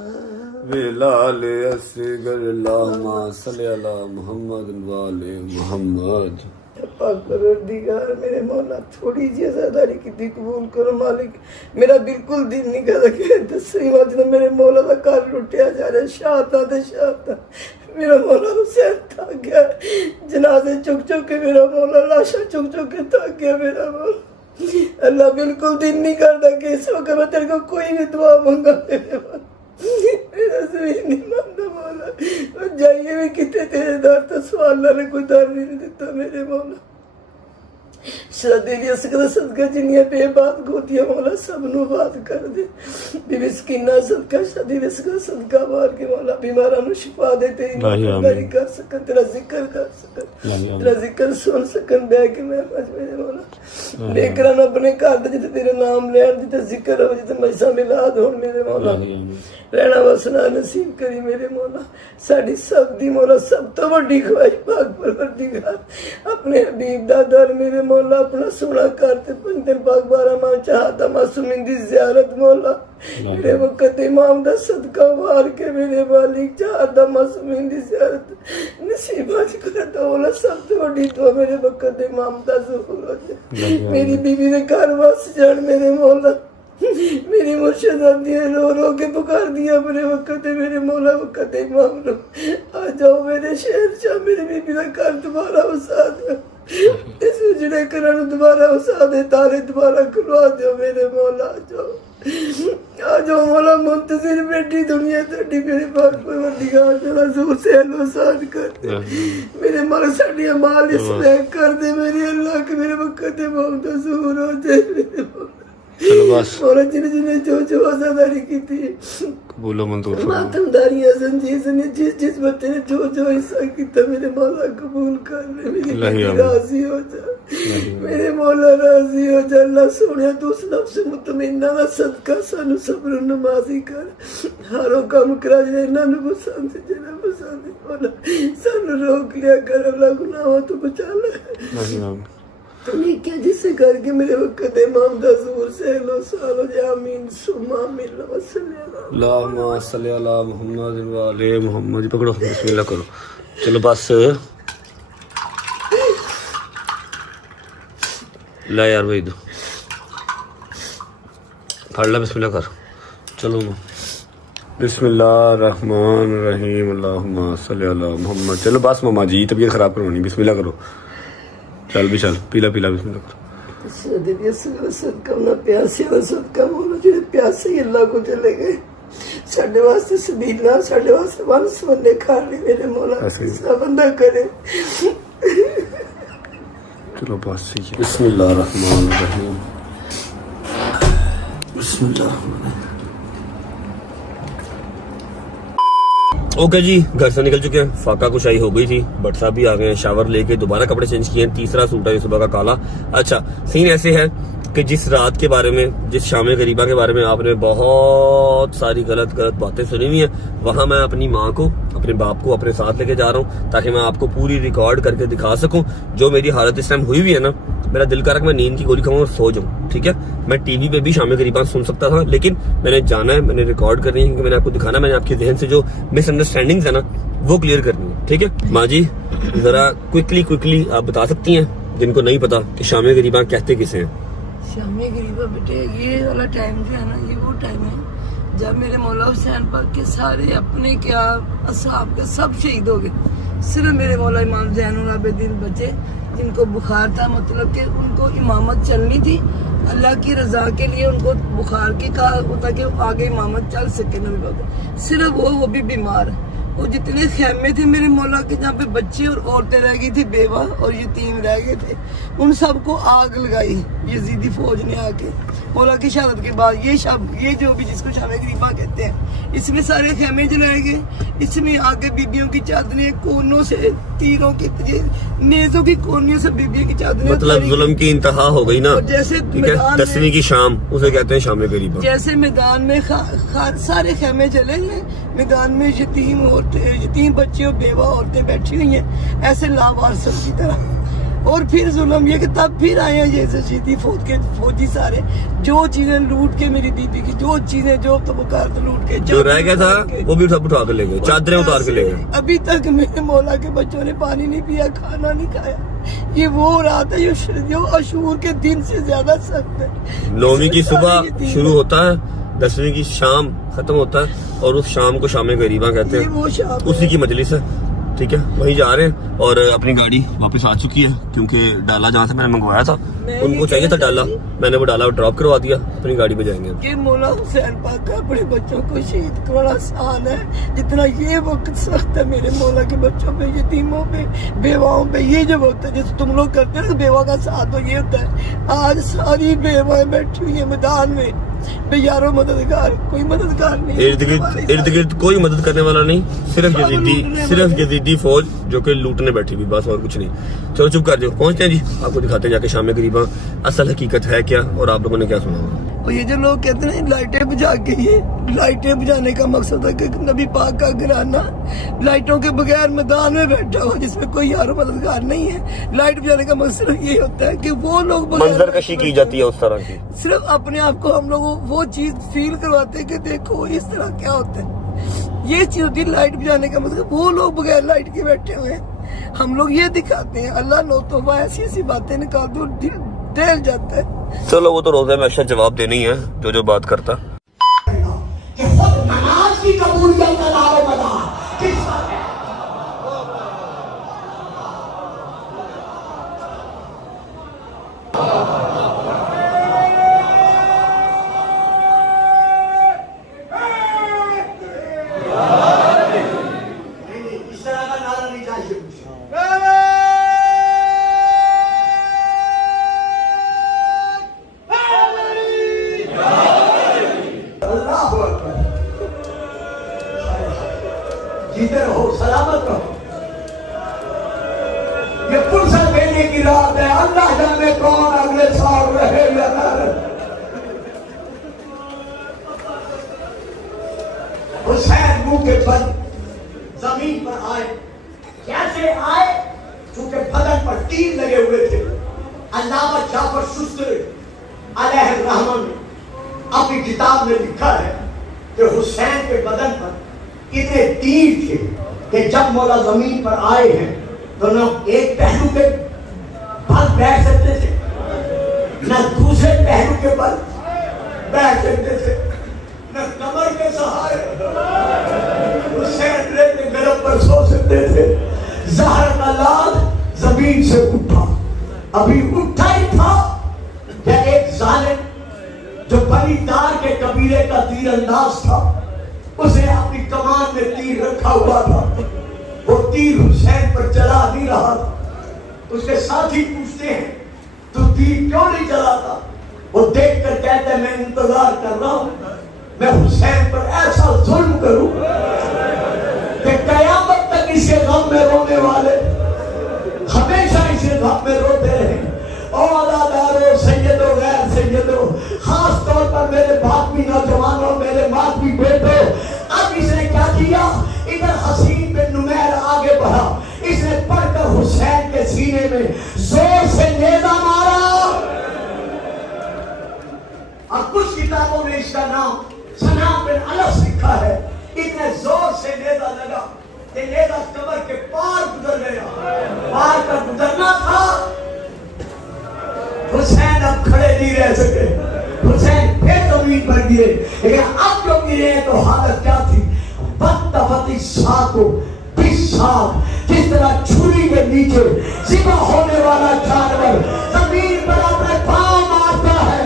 बिलाल असगर। अल्लाहुम्मा सल्ली अला मुहम्मद वाले मुहम्मद। परवरदिगार मेरे मौला थोड़ी जी आज़ादारी की कबूल करो मालिक। मेरा बिल्कुल दिल नहीं करता कि दसवीं वजह मेरे मौला का घर लुटिया जा रहा है, शाहता ते शाहता। मेरा मौला हुसैन थक गया, जनाजे चुक चुक के मेरा मौला, लाशा चुक चुक के थक गया मेरा मौला। अल्लाह बिल्कुल दिल नहीं करता कि इस वक्त मैं तेरे को कोई भी दुआ मंगा मेरे मेरा ज़मीन नहीं मानता मौला। जाइए भी कितने तेरे दर तो सवाल ने कोई दर नहीं देता मेरे मौला। शादी दी असकर सदका जिन्नियां बेबात गोतियां मौला सब नु बात कर दे बीबी सकीना सदका शादी दे सदका मार के मौला बीमारां नु शिफा दे ते ईमानदारी कर सकन तेरा जिक्र कर सकन तेरा जिक्र सुन सकन बैठ के मैं आज मेरे मौला लेकर अपने घर दे जिते तेरे नाम लेन जिते जिक्र हो जिते मजसा मिलाद हो मेरे मौला रहना बसना नसीब करी मेरे मौला साडी सब दी मौला सब तो बड़ी ख्वाहिश पाक परवरदिगार अपने हबीब दा दर मेरे मौला अपना सोना करते पंजन पाक 12 माह चाहता मासूमिन दी जियारत मौला मेरे वक्त इमाम दा सदका मार के मेरे मालिक चाहता मासूमिन दी जियारत नसीब आज कर दो मौला सब तो बड़ी दुआ मेरे वक्त इमाम दा ज़हूर हो जाए मेरी बीवी दे घर वस जान मेरे मौला मेरी मुर्शिदादियां रो रो के पुकार दिया अपने वक्त मेरे मौला वक्त इमाम लो आ जाओ मेरे शहर जा मेरी बीबी का घर दोबारा वसा दो इस उजड़े घर दोबारा वसा दे तारे दोबारा खुलवा दो मेरे मौला आ जाओ मौला मुंतजिर बैठी दुनिया तेरी मेरे पास परवरदिगार तेरा जोर से अहसान कर दे मेरे मौला साडी अमाल इसलाह कर दे मेरे अल्लाह के मेरे वक्त इमाम दा ज़हूर हो जाए मेरे मौला चलो बस और जिन्हें जो आजादारी की थी बोलो मंजूर मातमदारियां जंजीर ने जिस बच्चे ने जो हिस्सा किया मेरे मौला कबूल कर ले मेरी बीवी राजी हो जा मेरे मौला राजी हो जा अल्लाह सोने तू उस नफ्स मुतमइन्ना दा सदका सानू सब्र नमाजी कर हर काम करा जे इन्हां नू पसंद जेना पसंद मौला सानू रोक लिया कर अल्लाह गुनाहों तो बचा ले तुम्हें क्या जिससे करके मेरे वक्त इमाम दा ज़हूर से लो सालो जा आमीन सुमा मिल वसल्लम अल्लाहुम्मा सल्ली अला मुहम्मद व आले मुहम्मद पकड़ो बिस्मिल्लाह करो चलो बस ला यार भाई दो पढ़ ला बिस्मिल्लाह कर चलो बिस्मिल्लाह रहमान रहीम अल्लाहुम्मा सल्ली अला मुहम्मद चलो बस मामा जी तबीयत खराब करवानी बिस्मिल्लाह करो चल भी चल पीला पीला बिस्मिल्लाह करो सदे दिया सदका ना प्यासे और सदका मोला जेडे प्यासे अल्लाह को चले गए साडे वास्ते सबीला साडे वास्ते वंस वंदे खाने मेरे मौला सब बंदा करे चलो बस बिस्मिल्लाह रहमान रहीम बिस्मिल्लाह ओके जी घर से निकल चुके हैं फाका कुशाई हो गई थी बट साहब भी आ गए हैं शावर लेके दोबारा कपड़े चेंज किए हैं तीसरा सूट है सुबह का काला अच्छा सीन ऐसे है कि जिस रात के बारे में जिस शाम गरीबा के बारे में आपने बहुत सारी गलत बातें सुनी हुई हैं वहां मैं अपनी माँ को अपने बाप को अपने साथ लेके जा रहा हूँ ताकि मैं आपको पूरी रिकॉर्ड करके दिखा सकूं जो मेरी हालत इस टाइम हुई हुई है ना मेरा दिल कर रहा मैं नींद की गोली खाऊं और सो जाऊं ठीक है मैं टीवी पे भी शाम गरीबा सुन सकता था लेकिन मैंने जाना है मैंने रिकॉर्ड करनी है क्योंकि मैंने आपको दिखाना मैंने आपके जहन से जो मिसअंडरस्टैंडिंग्स है ना वो क्लियर करनी है ठीक है माँ जी जरा क्विकली आप बता सकती हैं जिनको नहीं पता कि शाम गरीबा कहते किसे हैं शामी गरीबा बेटे ये वाला टाइम जो है ना ये वो टाइम है जब मेरे मौला हुसैन पाक के सारे अपने क्या असहाब के सब शहीद हो गए सिर्फ मेरे मौला इमाम ज़ैनुल आबिदीन बचे जिनको बुखार था मतलब कि उनको इमामत चलनी थी अल्लाह की रजा के लिए उनको बुखार की कहा होता कि आगे इमामत चल सके नबी पाक सिर्फ वो भी बीमार है वो जितने खेमे थे मेरे मौला के जहाँ पे बच्चे और औरतें रह गई थी बेवा और यतीम रह गए थे उन सबको आग लगाई यजीदी फौज ने आके मौला की शहादत के बाद ये जो भी जिसको शामे गरीबा कहते हैं इसमें सारे खेमे जलाए गए इसमें आगे बीबियों की चादरें कोनों से तीरों की नेजों की कोनियों से बीबियों की चादरें मतलब जुल्म की इंतहा हो गई ना जैसे 10वीं की शाम उसे कहते हैं शाम गरीबा जैसे मैदान में सारे खेमे जले हैं मैदान में यतीम बच्चे और बेवा औरतें बैठी हुई हैं ऐसे लावारसों की तरह और फिर जुल्म ये कि तब फिर आए हैं ये शहीदी फौजी सारे जो चीजें लूट के मेरी बीबी की जो चीजें जो तबकार लूट के जो रह गया था वो भी सब उठा कर ले गए चादरें उतार के ले गए अभी तक मेरे मौला के बच्चों ने पानी नहीं पिया खाना नहीं खाया ये वो रात है जो अशूर के दिन से ज्यादा सख्त है 9वीं की सुबह शुरू होता है 10वीं की शाम खत्म होता है और उस शाम को शाम गरीबा कहते हैं उसी की मजलिस है ठीक है, वहीं जा रहे हैं और अपनी गाड़ी वापस आ चुकी है क्योंकि डाला जहाँ से मैंने मंगवाया था उनको चाहिए था डाला, मैंने वो डाला ड्रॉप करवा दिया, अपनी गाड़ी पे जाएंगे। कि मौला हुसैन पाक का अपने बच्चों को शहीद करना आसान है जितना ये वक्त सख्त है मेरे मौला के बच्चों पे, यतीमों पे, बेवाओं पे। ये जो वक्त है जैसे तुम लोग करते हैं ना बेवा का साथ, तो ये होता है। आज सारी बेवाएं बैठी हुई है मैदान में, यारों मददगार कोई मददगार नहीं, इर्द गिर्द कोई मदद करने वाला नहीं, सिर्फ यजीदी फौज जो कि लूटने बैठी हुई, बस और कुछ नहीं। चलो चुप कर दो, पहुंचते हैं जी, आपको दिखाते हैं जाके शाम में करीबा असल हकीकत है क्या और आप लोगों ने क्या सुना। और ये जो लोग कहते हैं लाइटें बुझा के, ये लाइटें बुझाने का मकसद है कि नबी पाक का घराना लाइटों के बगैर मैदान में बैठा हो जिसमें कोई यारो मददगार नहीं है। लाइट बुझाने का मकसद ये होता है कि वो लोग मंजर कशी की जाती है उस तरह की, सिर्फ अपने आप को हम लोग वो चीज फील करवाते हैं कि देखो इस तरह क्या होता है। ये चीज होती है लाइट बुझाने का मतलब, वो लोग बगैर लाइट के बैठे हुए हैं, हम लोग ये दिखाते हैं। अल्लाह नो तौबा ऐसी ऐसी बातें निकाल दो, दिल दहल जाता है। चलो वो तो रोजे में अच्छा जवाब देनी है जो बात करता। नमाज की कबूलियत का दारोमदार किस पर है? इस तरह का नारा नहीं चाहिए मुझे। जीते रहो, सलामत रहो। ये फुर्सत देने की रात है, अल्लाह जाने कौन अगले साल रहे या न रहे। हुसैन मुंह के बल जमीन पर आए, कैसे आए? क्योंकि बदन पर तीर लगे हुए थे। अल्लामा जाफर सुस्तरी अलैहिर्रहमान ने अपनी किताब में लिखा है कि हुसैन के बदन पर इतने तीर थे कि जब मौला जमीन पर आए हैं तो न एक पहलू के बल बैठ सकते थे, न दूसरे पहलू के बल बैठ सकते थे, न कमर के सहारे हुसैन के गरब पर सो सकते थे। ज़हर का लाल जमीन से उठा, अभी उठा ही था क्या एक जालिम जो बनी दार के कबीले का तीरंदाज था, उसने अपनी कमान में तीर रखा हुआ था। वो तीर हुसैन पर चला नहीं रहा था। उसके साथी पूछते हैं तू तीर क्यों नहीं चलाता? वो देखकर कहते हैं मैं इंतजार कर रहा हूं, मैं हुसैन पर ऐसा जुल्म करूं कि कयामत तक इसे गम में रोने वाले हमेशा इसे गम में रोते रहे। औलादारो सैयदो गैर सैयदो, खास तौर पर मेरे बाकी नौजवानों, मेरे मातमी बेटो, अब इसने क्या किया? इधर हसीन बिन नुमैर आगे बढ़ा, इसने पढ़कर हुसैन के सीने में जोर से नेज़ा मारा। और कुछ किताबों में इसका नाम सनाम बिन अलस लिखा है। इतने जोर से नेज़ा लगा कि नेज़ा कमर के पार गुजर गया। पार का गुजरना था, हुसैन अब खड़े नहीं रह सके, हुसैन फिर जमीन पर गिरे। लेकिन अब जो गिरे तो हालत क्या थी? बदतफती साको बिसाक, जिस तरह छुरी के नीचे ज़िबा होने वाला जानवर जमीन पर अपने पांव मारता है।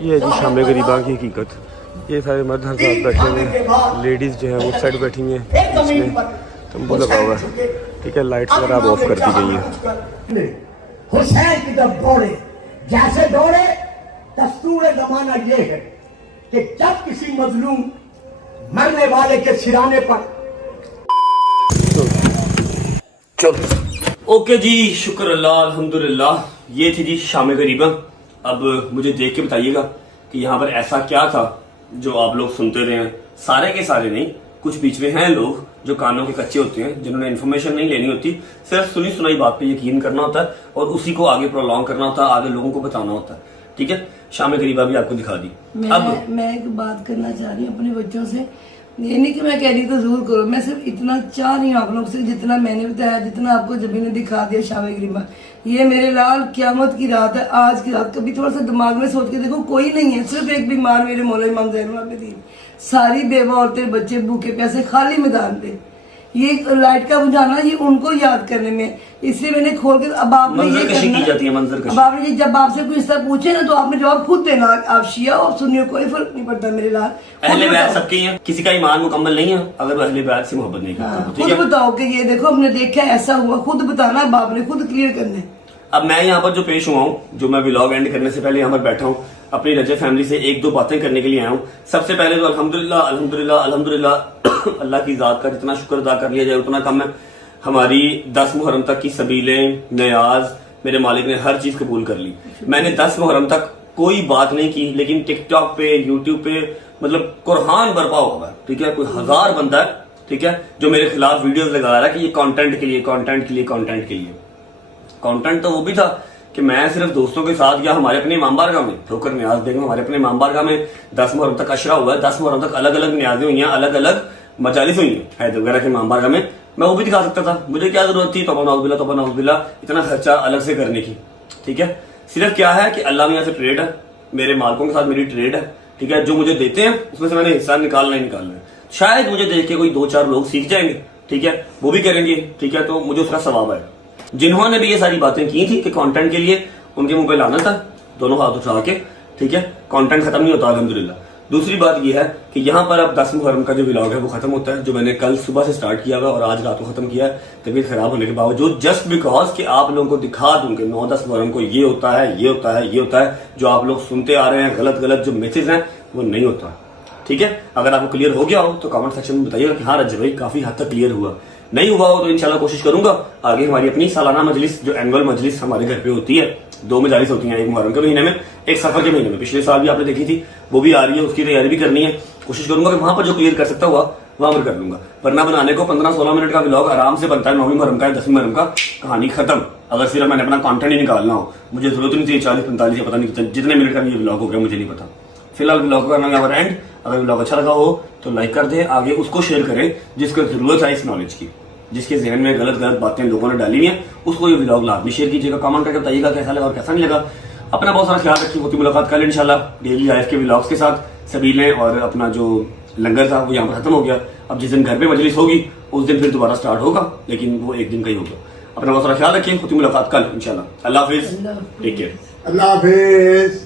ये जी शाम गरीबा की हकीकत। ये सारे मर्द हर साथ बैठे हुए हैं, लेडीज़ जो है वो साइड बैठी हुई हैं, इसमें तंबू लगा हुआ है, ठीक है, लाइट्स वगैरह अब ऑफ कर दी गई है। हुसैन की तरफ दौड़े, जैसे दौड़े दस्तूर जमाना ये है कि जब किसी मजलूम मरने वाले के सिराने पर चलो ओके जी, शुक्र अल्लाह अल्हम्दुलिल्लाह। ये थी जी शाम गरीबा। अब मुझे देख के बताइएगा कि यहाँ पर ऐसा क्या था जो आप लोग सुनते रहे हैं। सारे के सारे नहीं, कुछ बीच में हैं लोग जो कानों के कच्चे होते हैं, जिन्होंने इन्फॉर्मेशन नहीं लेनी होती, सिर्फ सुनी सुनाई बात पे यकीन करना होता है और उसी को आगे प्रोलॉन्ग करना होता है, आगे लोगों को बताना होता है, ठीक है। शाम करीबा भी आपको दिखा दी। मैं एक बात करना चाह रही हूँ अपने बच्चों से, ये नहीं कि मैं कह रही तो जरूर करो, मैं सिर्फ इतना चाह रही हूँ आप लोग से, जितना मैंने बताया, जितना आपको जबी ने दिखा दिया शाम करीबा, ये मेरे लाल क्यामत की रात है, आज की रात। कभी थोड़ा सा दिमाग में सोच के देखो, कोई नहीं है, सिर्फ एक बीमार मेरे मौला इमाम ज़ैनुल आबिदीन, सारी बेवा औरतें बच्चे भूखे प्यासे खाली मैदान पे, ये लाइट का बुझाना ये उनको याद करने में, इसलिए मैंने खोल के अब आपने ये करना, अब आपने जब आपसे कोई इस तरह पूछे ना तो आपने जवाब खुद देना, आप शिया और सुन्नी कोई फर्क नहीं पड़ता मेरे लाल। अहले बैत सबके हैं, किसी का ईमान मुकम्मल नहीं है अगर वो अहले बैत से मोहब्बत नहीं करता। खुद बताओ कि ये देखो हमने देखा ऐसा हुआ, खुद बताना, अब आपने खुद क्लियर करना है। अब मैं यहाँ पर जो पेश हुआ हूँ, जो मैं व्लॉग एंड करने से पहले यहाँ पर बैठा हूँ, अपनी रजब फैमिली से एक दो बातें करने के लिए आया हूँ। सबसे पहले तो अल्हम्दुलिल्लाह अल्हम्दुलिल्लाह अल्हम्दुलिल्लाह अल्लाह की जात का जितना शुक्र अदा कर लिया जाए उतना कम है। हमारी 10 मुहर्रम तक की सबीलें, नयाज, मेरे मालिक ने हर चीज कबूल कर ली। मैंने 10 मुहर्रम तक कोई बात नहीं की, लेकिन टिकटॉक पे, यूट्यूब पे मतलब कुरान बरपा हुआ है, ठीक है, कोई 1000 बंदा है, ठीक है, जो मेरे खिलाफ वीडियोस लगा रहा है कि ये कंटेंट के लिए, कंटेंट के लिए, कंटेंट के लिए। कंटेंट तो वो भी था कि मैं सिर्फ दोस्तों के साथ या हमारे अपने इमाम बारगाह में, ठोकर न्याज बेगम हमारे अपने इमाम बारगाह में 10 मुहर्रम तक अशरा हुआ है, 10 मुहर्रम तक अलग अलग न्याजें हुई हैं, अलग अलग मजालिस हुई हैं हैदर वगैरह के इमाम बारगाह में, मैं वो भी दिखा सकता था, मुझे क्या जरूरत थी तौबा नाउज़ुबिल्लाह इतना खर्चा अलग से करने की, ठीक है। सिर्फ क्या है कि अल्लाह मियां से ट्रेड है, मेरे मालिकों के साथ मेरी ट्रेड है, ठीक है, जो मुझे देते हैं उसमें से मैंने हिस्सा निकालना ही निकालना है। शायद मुझे देख के कोई 2-4 लोग सीख जाएंगे, ठीक है, वो भी करेंगे, ठीक है, तो मुझे उसका सवाब है। जिन्होंने भी ये सारी बातें की थी कि कंटेंट के लिए, उनके मुंह पे लाना था, दोनों हाथ उठा के, ठीक है, कंटेंट खत्म नहीं होता अल्हम्दुलिल्लाह। दूसरी बात यह है कि यहाँ पर अब 10 मुहर्रम का जो व्लॉग है वो खत्म होता है, जो मैंने कल सुबह से स्टार्ट किया हुआ और आज रात को खत्म किया है तबीयत खराब होने के बावजूद, जस्ट बिकॉज कि आप लोगों को दिखा दूं कि 9-10 मुहर्रम को ये होता है, ये होता है, ये होता है, जो आप लोग सुनते आ रहे हैं गलत गलत जो मैसेज हैं वो नहीं होता, ठीक है। अगर आपको क्लियर हो गया हो तो कमेंट सेक्शन में बताइएगा कि हाँ रजब भाई काफी हद तक क्लियर हुआ, नहीं हुआ हो तो इंशाल्लाह कोशिश करूंगा आगे हमारी अपनी सालाना मजलिस, जो एनुअल मजलिस हमारे घर पे होती है, 2 मजालिस होती हैं, एक मुहर्रम के महीने में, एक सफर के महीने में, पिछले साल भी आपने देखी थी, वो भी आ रही है, उसकी तैयारी भी करनी है। कोशिश करूंगा कि वहां पर जो क्लियर कर सकता हुआ वहां पर कर लूंगा, वरना बनाने को 15-16 मिनट का व्लॉग आराम से बनता है। 9वीं मुहर्रम का, 10वीं मुहर्रम का, कहानी खत्म। अगर सिर्फ मैंने अपना कंटेंट ही निकालना हो, मुझे जरूरत नहीं थी 40-45 या पता नहीं जितने मिनट का ये व्लॉग हो गया मुझे नहीं पता। फिलहाल व्लॉग का नाम एंड, अगर व्लॉग अच्छा लगा हो तो लाइक कर दे, आगे उसको शेयर करें जिसको जरूरत है इस नॉलेज की, जिसके जहन में गलत गलत बातें लोगों ने डाली हैं, उसको ये व्लॉग लाजमी शेयर कीजिएगा, कमेंट करके बताइएगा कैसा लगा और कैसा नहीं लगा। अपना बहुत सारा ख्याल रखिए, होती मुलाकात कल इंशाल्लाह डेली लाइफ के व्लॉग्स के साथ। सबीलें और अपना जो लंगर था वो यहाँ पर खत्म हो गया, अब जिस दिन घर पे मजलिस होगी उस दिन फिर दोबारा स्टार्ट होगा, लेकिन वो एक दिन का ही होगा। अपना बहुत सारा ख्याल रखिए, होती मुलाकात कल इंशाल्लाह। अल्लाह हाफिज, टेक केयर, अल्लाह हाफिज।